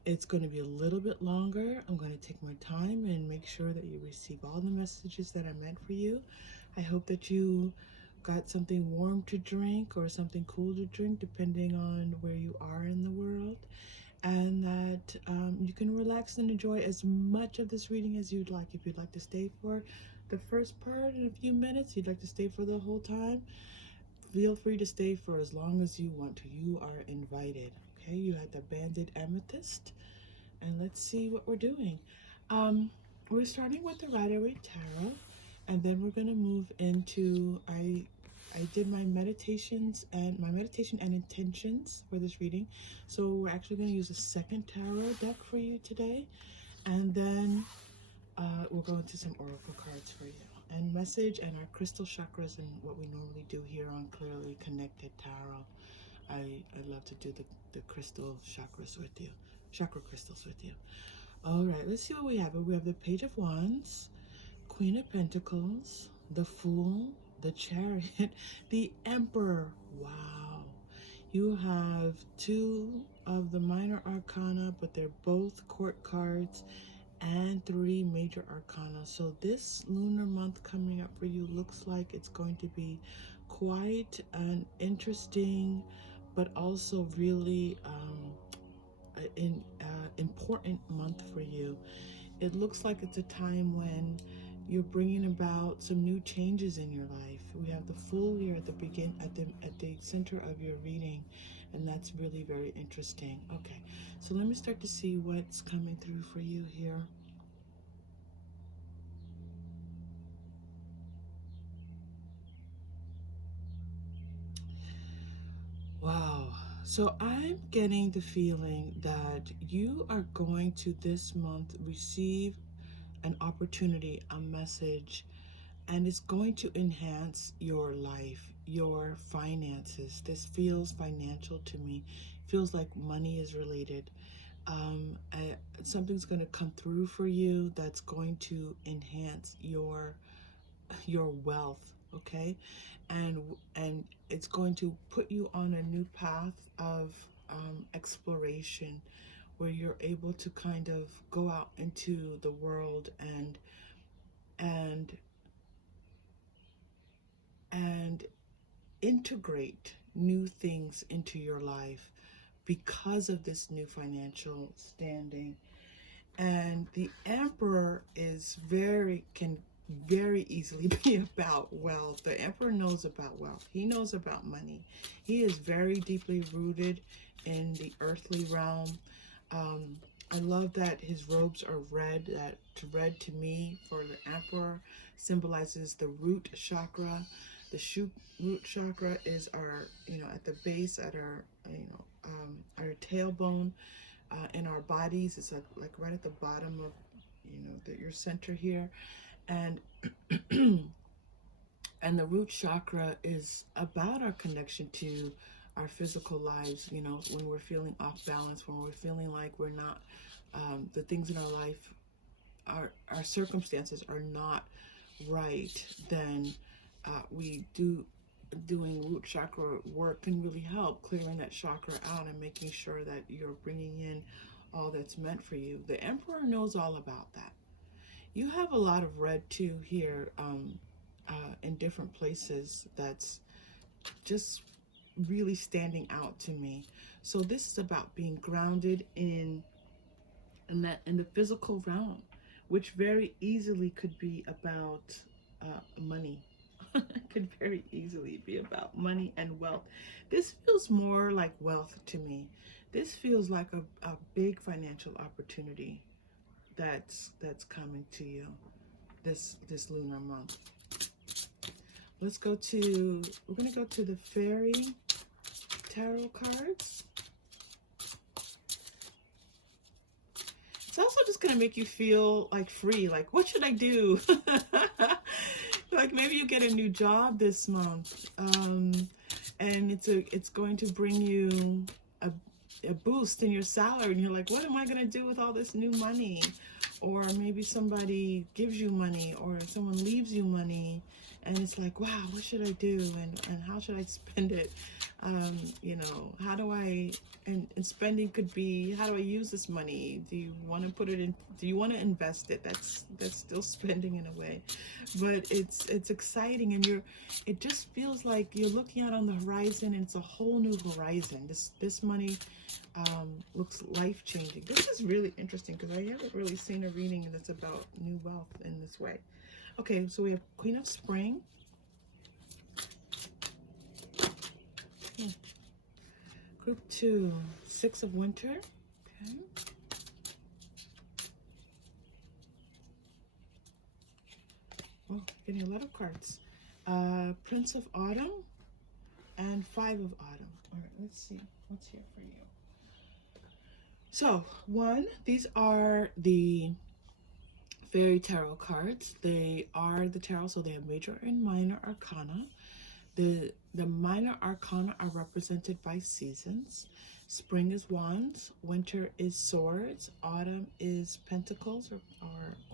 It's going to be a little bit longer. I'm going to take my time and make sure that you receive all the messages that are meant for you. I hope that you got something warm to drink or something cool to drink, depending on where you are in the world, and that you can relax and enjoy as much of this reading as you'd like. If you'd like to stay for the first part in a few minutes, you'd like to stay for the whole time, feel free to stay for as long as you want to. You are invited. Okay, you had the banded amethyst, and let's see what we're doing. We're starting with the Rider-Waite Tarot, and then we're going to move into, I did my meditation and intentions for this reading. So we're actually going to use a second tarot deck for you today, and then we'll go into some oracle cards for you and message and our crystal chakras and what we normally do here on Clearly Connected Tarot. I love to do the crystal chakras with you, chakra crystals with you. All right, let's see what we have. We have the Page of Wands, Queen of Pentacles, the Fool, the Chariot, the Emperor. Wow. You have 2 of the minor arcana, but they're both court cards, and 3 major arcana. So this lunar month coming up for you looks like it's going to be quite an interesting, but also really important month for you. It looks like it's a time when you're bringing about some new changes in your life. We have the Fool here at the center of your reading, and that's really very interesting. Okay, so let me start to see what's coming through for you here. Wow. So I'm getting the feeling that you are going to this month receive an opportunity, a message, and it's going to enhance your life, your finances. This feels financial to me. Feels like money is related. Something's going to come through for you that's going to enhance your wealth, okay? And it's going to put you on a new path of exploration, where you're able to kind of go out into the world and integrate new things into your life because of this new financial standing. And the Emperor can very easily be about wealth. The Emperor knows about wealth. He knows about money. He is very deeply rooted in the earthly realm. I love that his robes are red. That red to me for the Emperor symbolizes the root chakra. The root chakra is our, at the base, at our, our tailbone. In our bodies, it's like right at the bottom of your center here, and and the root chakra is about our connection to our physical lives. When we're feeling off balance, when we're feeling like we're not, the things in our life, our circumstances are not right, then doing root chakra work can really help clearing that chakra out and making sure that you're bringing in all that's meant for you. The Emperor knows all about that. You have a lot of red too here in different places. That's just really standing out to me. So this is about being grounded in the physical realm, which very easily could be about money. Could very easily be about money and wealth. This feels more like wealth to me. This feels like a big financial opportunity that's coming to you this lunar month. we're going to go to the Fairy Tarot cards. It's also just going to make you feel like free. Like, what should I do? Like maybe you get a new job this month. And it's going to bring you a boost in your salary. And you're like, what am I going to do with all this new money? Or maybe somebody gives you money or someone leaves you money. And it's like, wow, what should I do? And how should I spend it? You know, how do I, and spending could be, how do I use this money? Do you want to put it in, do you want to invest it? That's still spending in a way, but it's exciting. And it just feels like you're looking out on the horizon and it's a whole new horizon. This money looks life-changing. This is really interesting because I haven't really seen a reading that's about new wealth in this way. Okay, so we have Queen of Spring. Group 2, Six of Winter. Okay. Oh, getting a lot of cards. Prince of Autumn and Five of Autumn. All right, let's see what's here for you. So, these are the Fairy Tarot cards. They are the tarot, so they have major and minor arcana. The minor arcana are represented by seasons. Spring is wands, winter is swords, autumn is pentacles or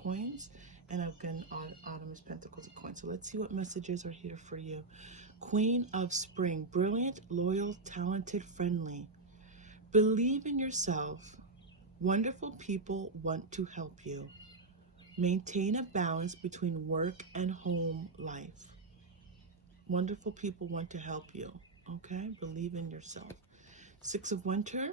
coins, and again, autumn is pentacles and coins. So let's see what messages are here for you. Queen of Spring, brilliant, loyal, talented, friendly. Believe in yourself. Wonderful people want to help you. Maintain a balance between work and home life. Wonderful people want to help you. Okay, believe in yourself. Six of Winter,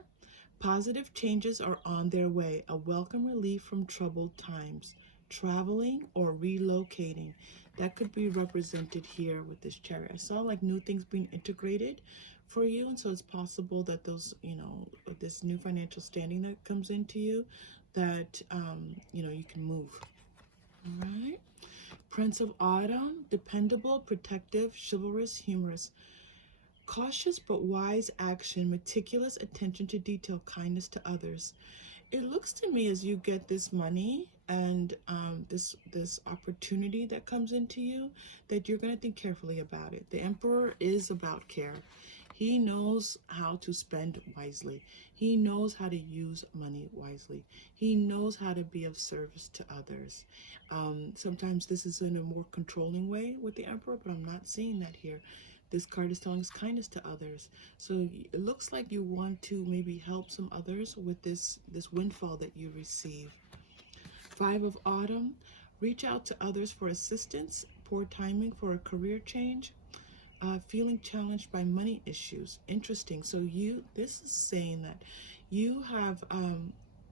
positive changes are on their way. A welcome relief from troubled times. Traveling or relocating. That could be represented here with this Chariot. I saw like new things being integrated for you, and so it's possible that those, you know, this new financial standing that comes into you, that you know, you can move. All right. Prince of Autumn, dependable, protective, chivalrous, humorous. Cautious but wise action, meticulous attention to detail, kindness to others. It looks to me as you get this money and this opportunity that comes into you, that you're going to think carefully about it. The Emperor is about care. He knows how to spend wisely. He knows how to use money wisely. He knows how to be of service to others. Sometimes this is in a more controlling way with the Emperor, but I'm not seeing that here. This card is telling us kindness to others. So it looks like you want to maybe help some others with this windfall that you receive. Five of Autumn, reach out to others for assistance. Poor timing for a career change. Feeling challenged by money issues. Interesting. So this is saying that you have,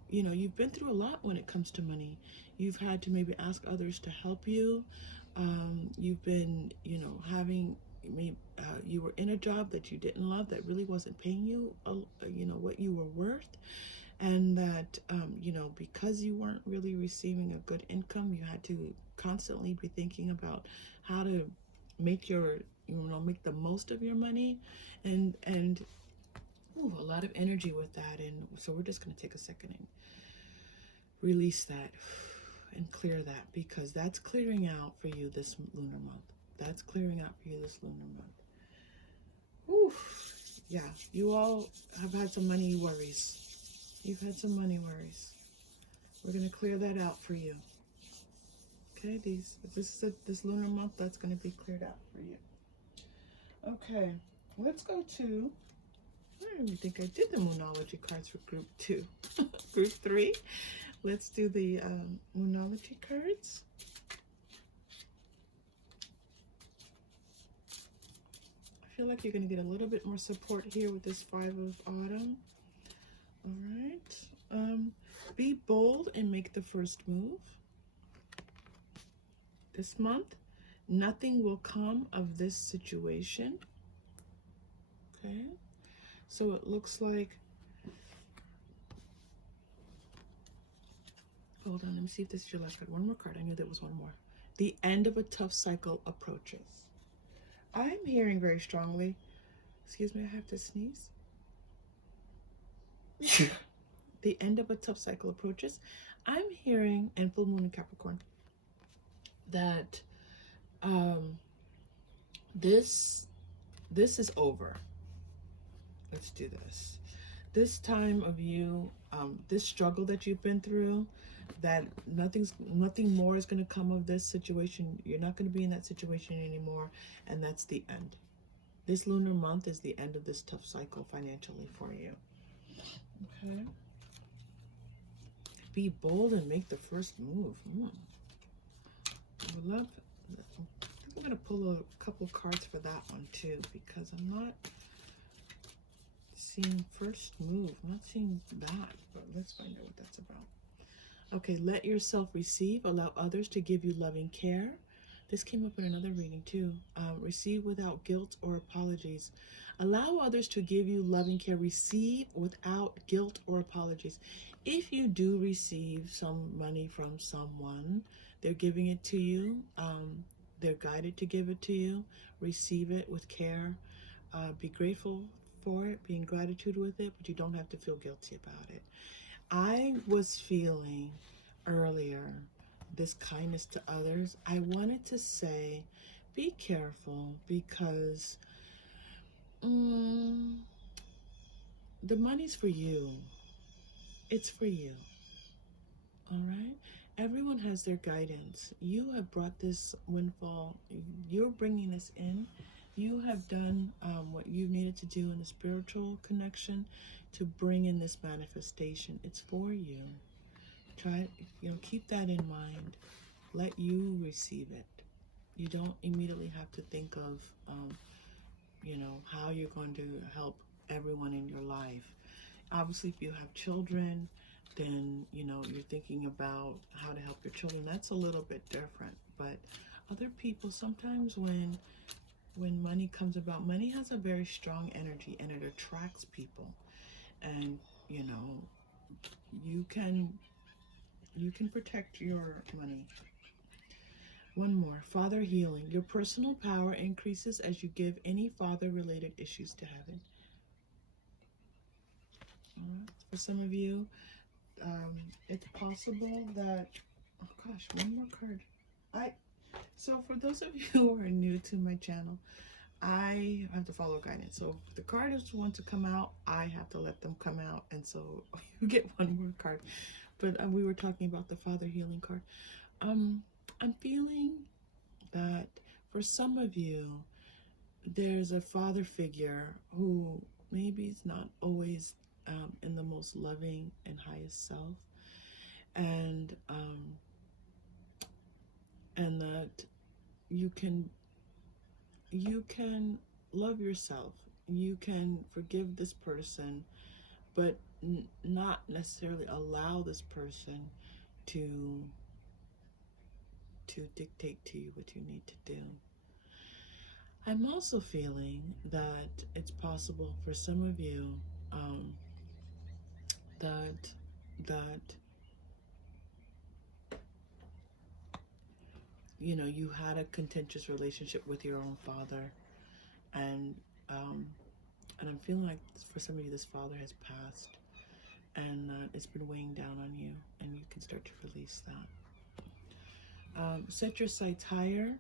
you know, you've been through a lot when it comes to money. You've had to maybe ask others to help you. You've been, you know, you were in a job that you didn't love, that really wasn't paying you, you know, what you were worth. And that, you know, because you weren't really receiving a good income, you had to constantly be thinking about how to make make the most of your money, and a lot of energy with that. And so we're just going to take a second and release that and clear that, because that's clearing out for you this lunar month. That's clearing out for you this lunar month. Oof. Yeah, you all have had some money worries. You've had some money worries. We're going to clear that out for you. Okay, this lunar month, that's going to be cleared out for you. Okay, let's go to, I don't even think I did the Moonology cards for group 2. Group 3, let's do the Moonology cards. I feel like you're going to get a little bit more support here with this Five of Autumn. All right. Be bold and make the first move. This month, nothing will come of this situation. Okay. So it looks like, hold on, let me see if this is your last card. One more card. I knew there was one more. The end of a tough cycle approaches. I'm hearing very strongly, excuse me, I have to sneeze. The end of a tough cycle approaches. I'm hearing, and full moon in Capricorn, that um, this is over. Let's do this. This time of you, this struggle that you've been through, that nothing more is going to come of this situation. You're not going to be in that situation anymore, and that's the end. This lunar month is the end of this tough cycle financially for you. Okay. Be bold and make the first move. I would love. I think I'm going to pull a couple cards for that one too, because I'm not seeing first move. I'm not seeing that, but let's find out what that's about. Okay, let yourself receive. Allow others to give you loving care. This came up in another reading too. Receive without guilt or apologies. Allow others to give you loving care. Receive without guilt or apologies. If you do receive some money from someone, they're giving it to you. They're guided to give it to you. Receive it with care. Be grateful for it. Be in gratitude with it, but you don't have to feel guilty about it. I was feeling earlier this kindness to others. I wanted to say, be careful, because the money's for you. It's for you. All right? Everyone has their guidance. You have brought this windfall. You're bringing this in. You have done what you needed to do in the spiritual connection to bring in this manifestation. It's for you. Try, keep that in mind. Let you receive it. You don't immediately have to think of, how you're going to help everyone in your life. Obviously, if you have children, then, you're thinking about how to help your children. That's a little bit different. But other people, sometimes when money comes about, money has a very strong energy and it attracts people. And, you can protect your money. One more. Father healing. Your personal power increases as you give any father-related issues to heaven. For some of you, it's possible that, oh gosh, one more card. So for those of you who are new to my channel, I have to follow guidance. So if the card is one to come out, I have to let them come out. And so you get one more card. But we were talking about the father healing card. I'm feeling that for some of you, there's a father figure who maybe is not always in the most loving and highest self, and that you can love yourself. You can forgive this person, but not necessarily allow this person to dictate to you what you need to do. I'm also feeling that it's possible for some of you that you had a contentious relationship with your own father, and I'm feeling like for some of you this father has passed, and it's been weighing down on you, and you can start to release that. Set your sights higher.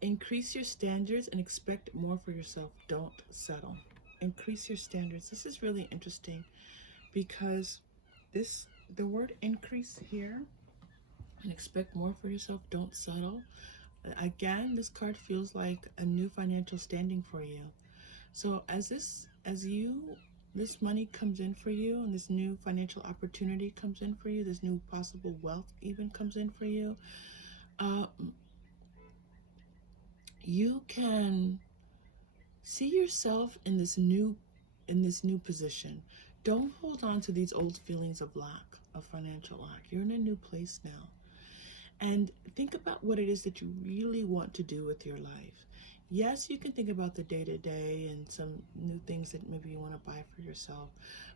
Increase your standards and expect more for yourself. Don't settle. Increase your standards. This is really interesting, because the word increase here, and expect more for yourself, don't settle. Again, this card feels like a new financial standing for you. So this money comes in for you, and this new financial opportunity comes in for you, this new possible wealth even comes in for you, you can see yourself in this new position. Don't hold on to these old feelings of lack, of financial lack. You're in a new place now. And think about what it is that you really want to do with your life. Yes, you can think about the day-to-day and some new things that maybe you want to buy for yourself.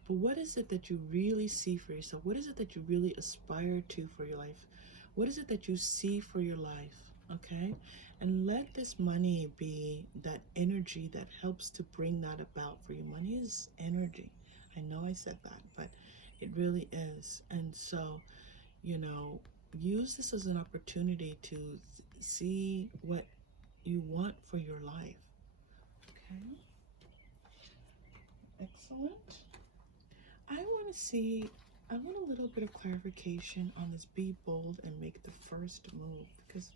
But what is it that you really see for yourself? What is it that you really aspire to for your life? What is it that you see for your life? Okay? And let this money be that energy that helps to bring that about for you. Money is energy. I know I said that, but it really is. And so, you know, use this as an opportunity to see what you want for your life. Okay, excellent. I want to see, I want a little bit of clarification on this be bold and make the first move, because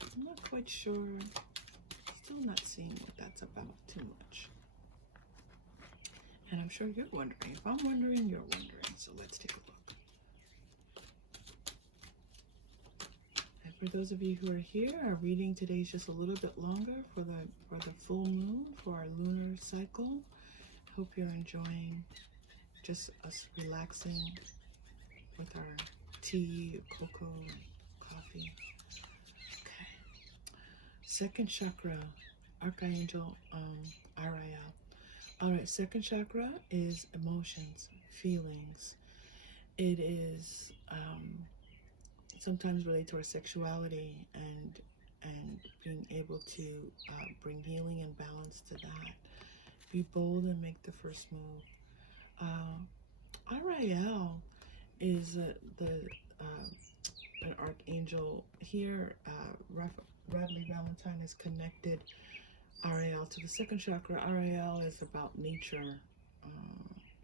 I'm not quite sure, still not seeing what that's about too much. And I'm sure you're wondering. If I'm wondering, you're wondering. So let's take a look. And for those of you who are here, our reading today is just a little bit longer for the full moon, for our lunar cycle. Hope you're enjoying just us relaxing with our tea, cocoa, coffee. Okay. Second chakra, Archangel Ariel. All right, second chakra is emotions, feelings. It is sometimes related to our sexuality and being able to bring healing and balance to that. Be bold and make the first move. Ariel is an archangel here. Radley Valentine has connected Ariel to the second chakra. Ariel is about nature.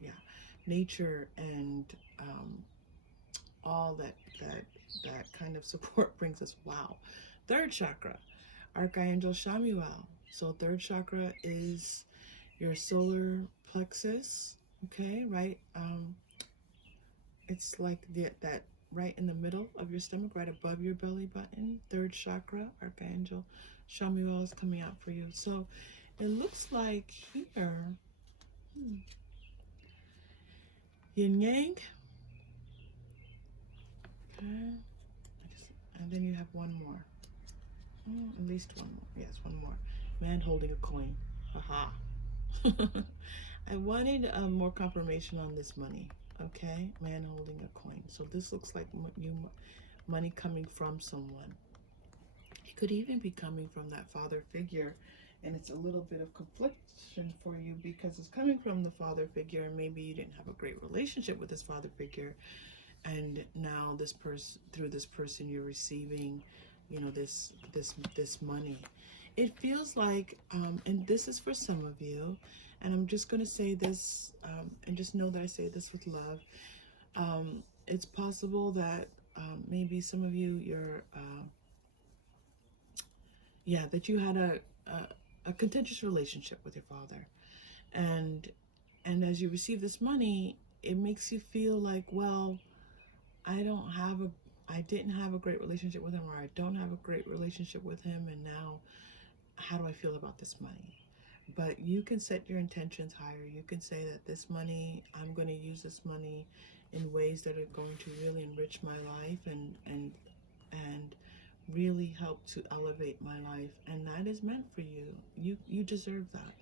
Yeah, nature and all that kind of support brings us. Wow. Third chakra, Archangel Shamuel. So third chakra is your solar plexus. Okay, right? It's like that right in the middle of your stomach, right above your belly button. Third chakra, Archangel Shamuel is coming out for you. So it looks like here, yin yang. Okay. And then you have one more. At least one more. Yes, one more. Man holding a coin. Aha. I wanted more confirmation on this money. Okay, man holding a coin. So this looks like money coming from someone. It could even be coming from that father figure, and it's a little bit of confliction for you because it's coming from the father figure, and maybe you didn't have a great relationship with this father figure, and now this person, through this person, you're receiving, you know, this money. It feels like, and this is for some of you, and I'm just going to say this, and just know that I say this with love. It's possible that maybe some of you, that you had a contentious relationship with your father, and as you receive this money, it makes you feel like, well, I didn't have a great relationship with him, or I don't have a great relationship with him, and now how do I feel about this money? But you can set your intentions higher. You can say that this money, I'm going to use this money in ways that are going to really enrich my life and really help to elevate my life, and that is meant for you. You deserve that.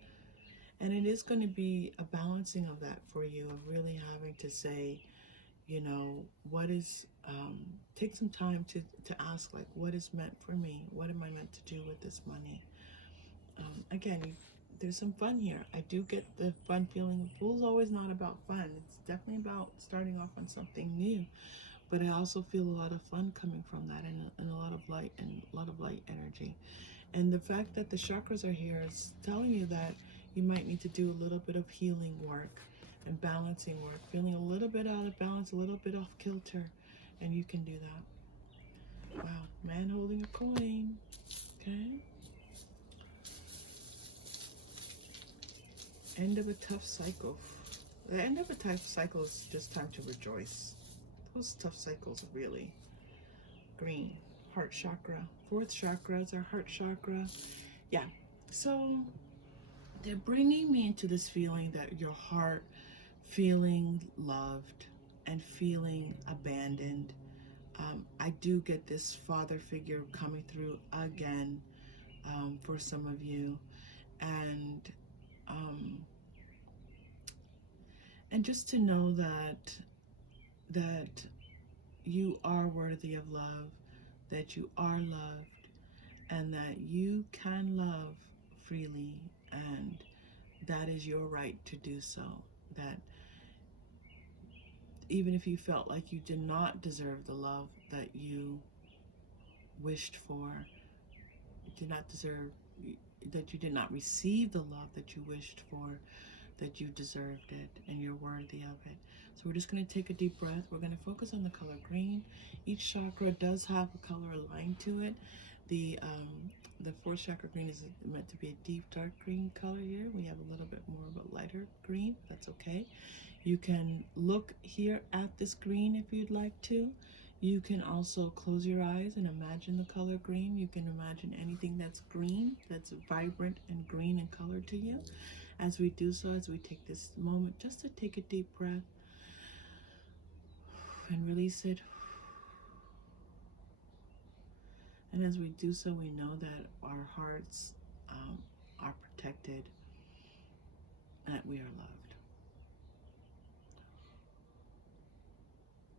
And it is going to be a balancing of that for you, of really having to say, you know, what is, take some time to ask, like, what is meant for me? What am I meant to do with this money? Again, there's some fun here. I do get the fun feeling. Fool's always not about fun. It's definitely about starting off on something new. But I also feel a lot of fun coming from that, and a lot of light, and a lot of light energy. And the fact that the chakras are here is telling you that you might need to do a little bit of healing work and balancing work, feeling a little bit out of balance, a little bit off kilter, and you can do that. Wow, man holding a coin. Okay. End of a tough cycle. The end of a tough cycle is just time to rejoice. Those tough cycles, really. Green, heart chakra. Fourth chakra is our heart chakra. Yeah, so they're bringing me into this feeling that your heart feeling loved and feeling abandoned. I do get this father figure coming through again, for some of you, and just to know that you are worthy of love, that you are loved, and that you can love freely, and that is your right to do so. That even if you felt like you did not deserve the love that you wished for, did not deserve, that you did not receive the love that you wished for, that you deserved it and you're worthy of it. So we're just going to take a deep breath. We're going to focus on the color green. Each chakra does have a color aligned to it. The fourth chakra green is meant to be a deep dark green color here. We have a little bit more of a lighter green. That's okay. You can look here at this green if you'd like to. You can also close your eyes and imagine the color green. You can imagine anything that's green, that's vibrant and green in color to you. As we do so, as we take this moment just to take a deep breath and release it. And as we do so, we know that our hearts are protected and that we are loved.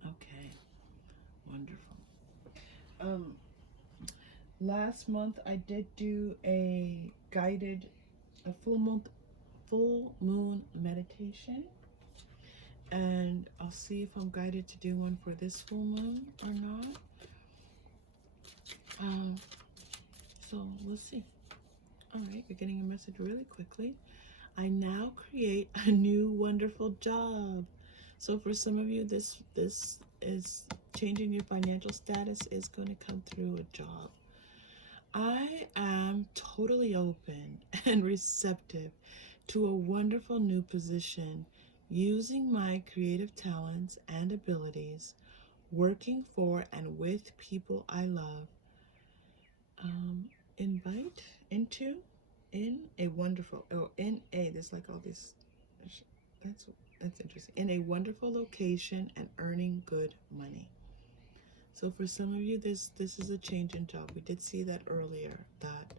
Okay, wonderful. Last month I did do a full moon meditation, and I'll see if I'm guided to do one for this full moon or not. So we'll see. All right, you're getting a message really quickly. I now create a new wonderful job. So for some of you, this is changing your financial status is going to come through a job. I am totally open and receptive to a wonderful new position, using my creative talents and abilities, working for and with people I love. Invite into in a wonderful, there's like all this, that's interesting, in a wonderful location and earning good money. So for some of you, this is a change in job. We did see that earlier, that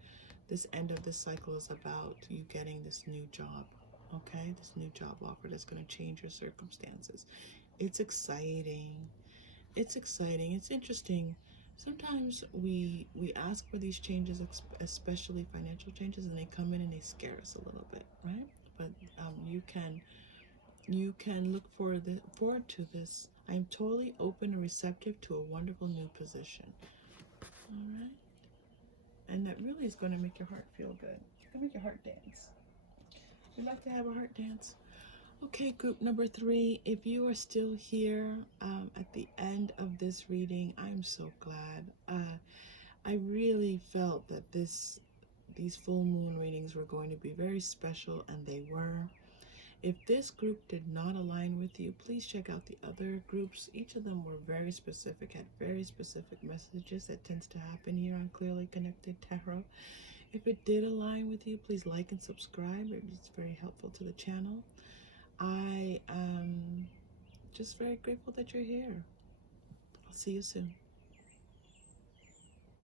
this end of this cycle is about you getting this new job, okay? This new job offer that's going to change your circumstances. It's exciting. It's exciting. It's interesting. Sometimes we ask for these changes, especially financial changes, and they come in and they scare us a little bit, right? But you can look forward to this. I'm totally open and receptive to a wonderful new position. All right, and that really is going to make your heart feel good. It's going to make your heart dance. You'd like to have a heart dance? Okay, group number 3, if you are still here at the end of this reading, I'm so glad. I really felt that these full moon readings were going to be very special, and they were. If this group did not align with you, please check out the other groups. Each of them were very specific, had very specific messages. That tends to happen here on Clearly Connected Tarot. If it did align with you, please like and subscribe. It's very helpful to the channel. I am just very grateful that you're here. I'll see you soon.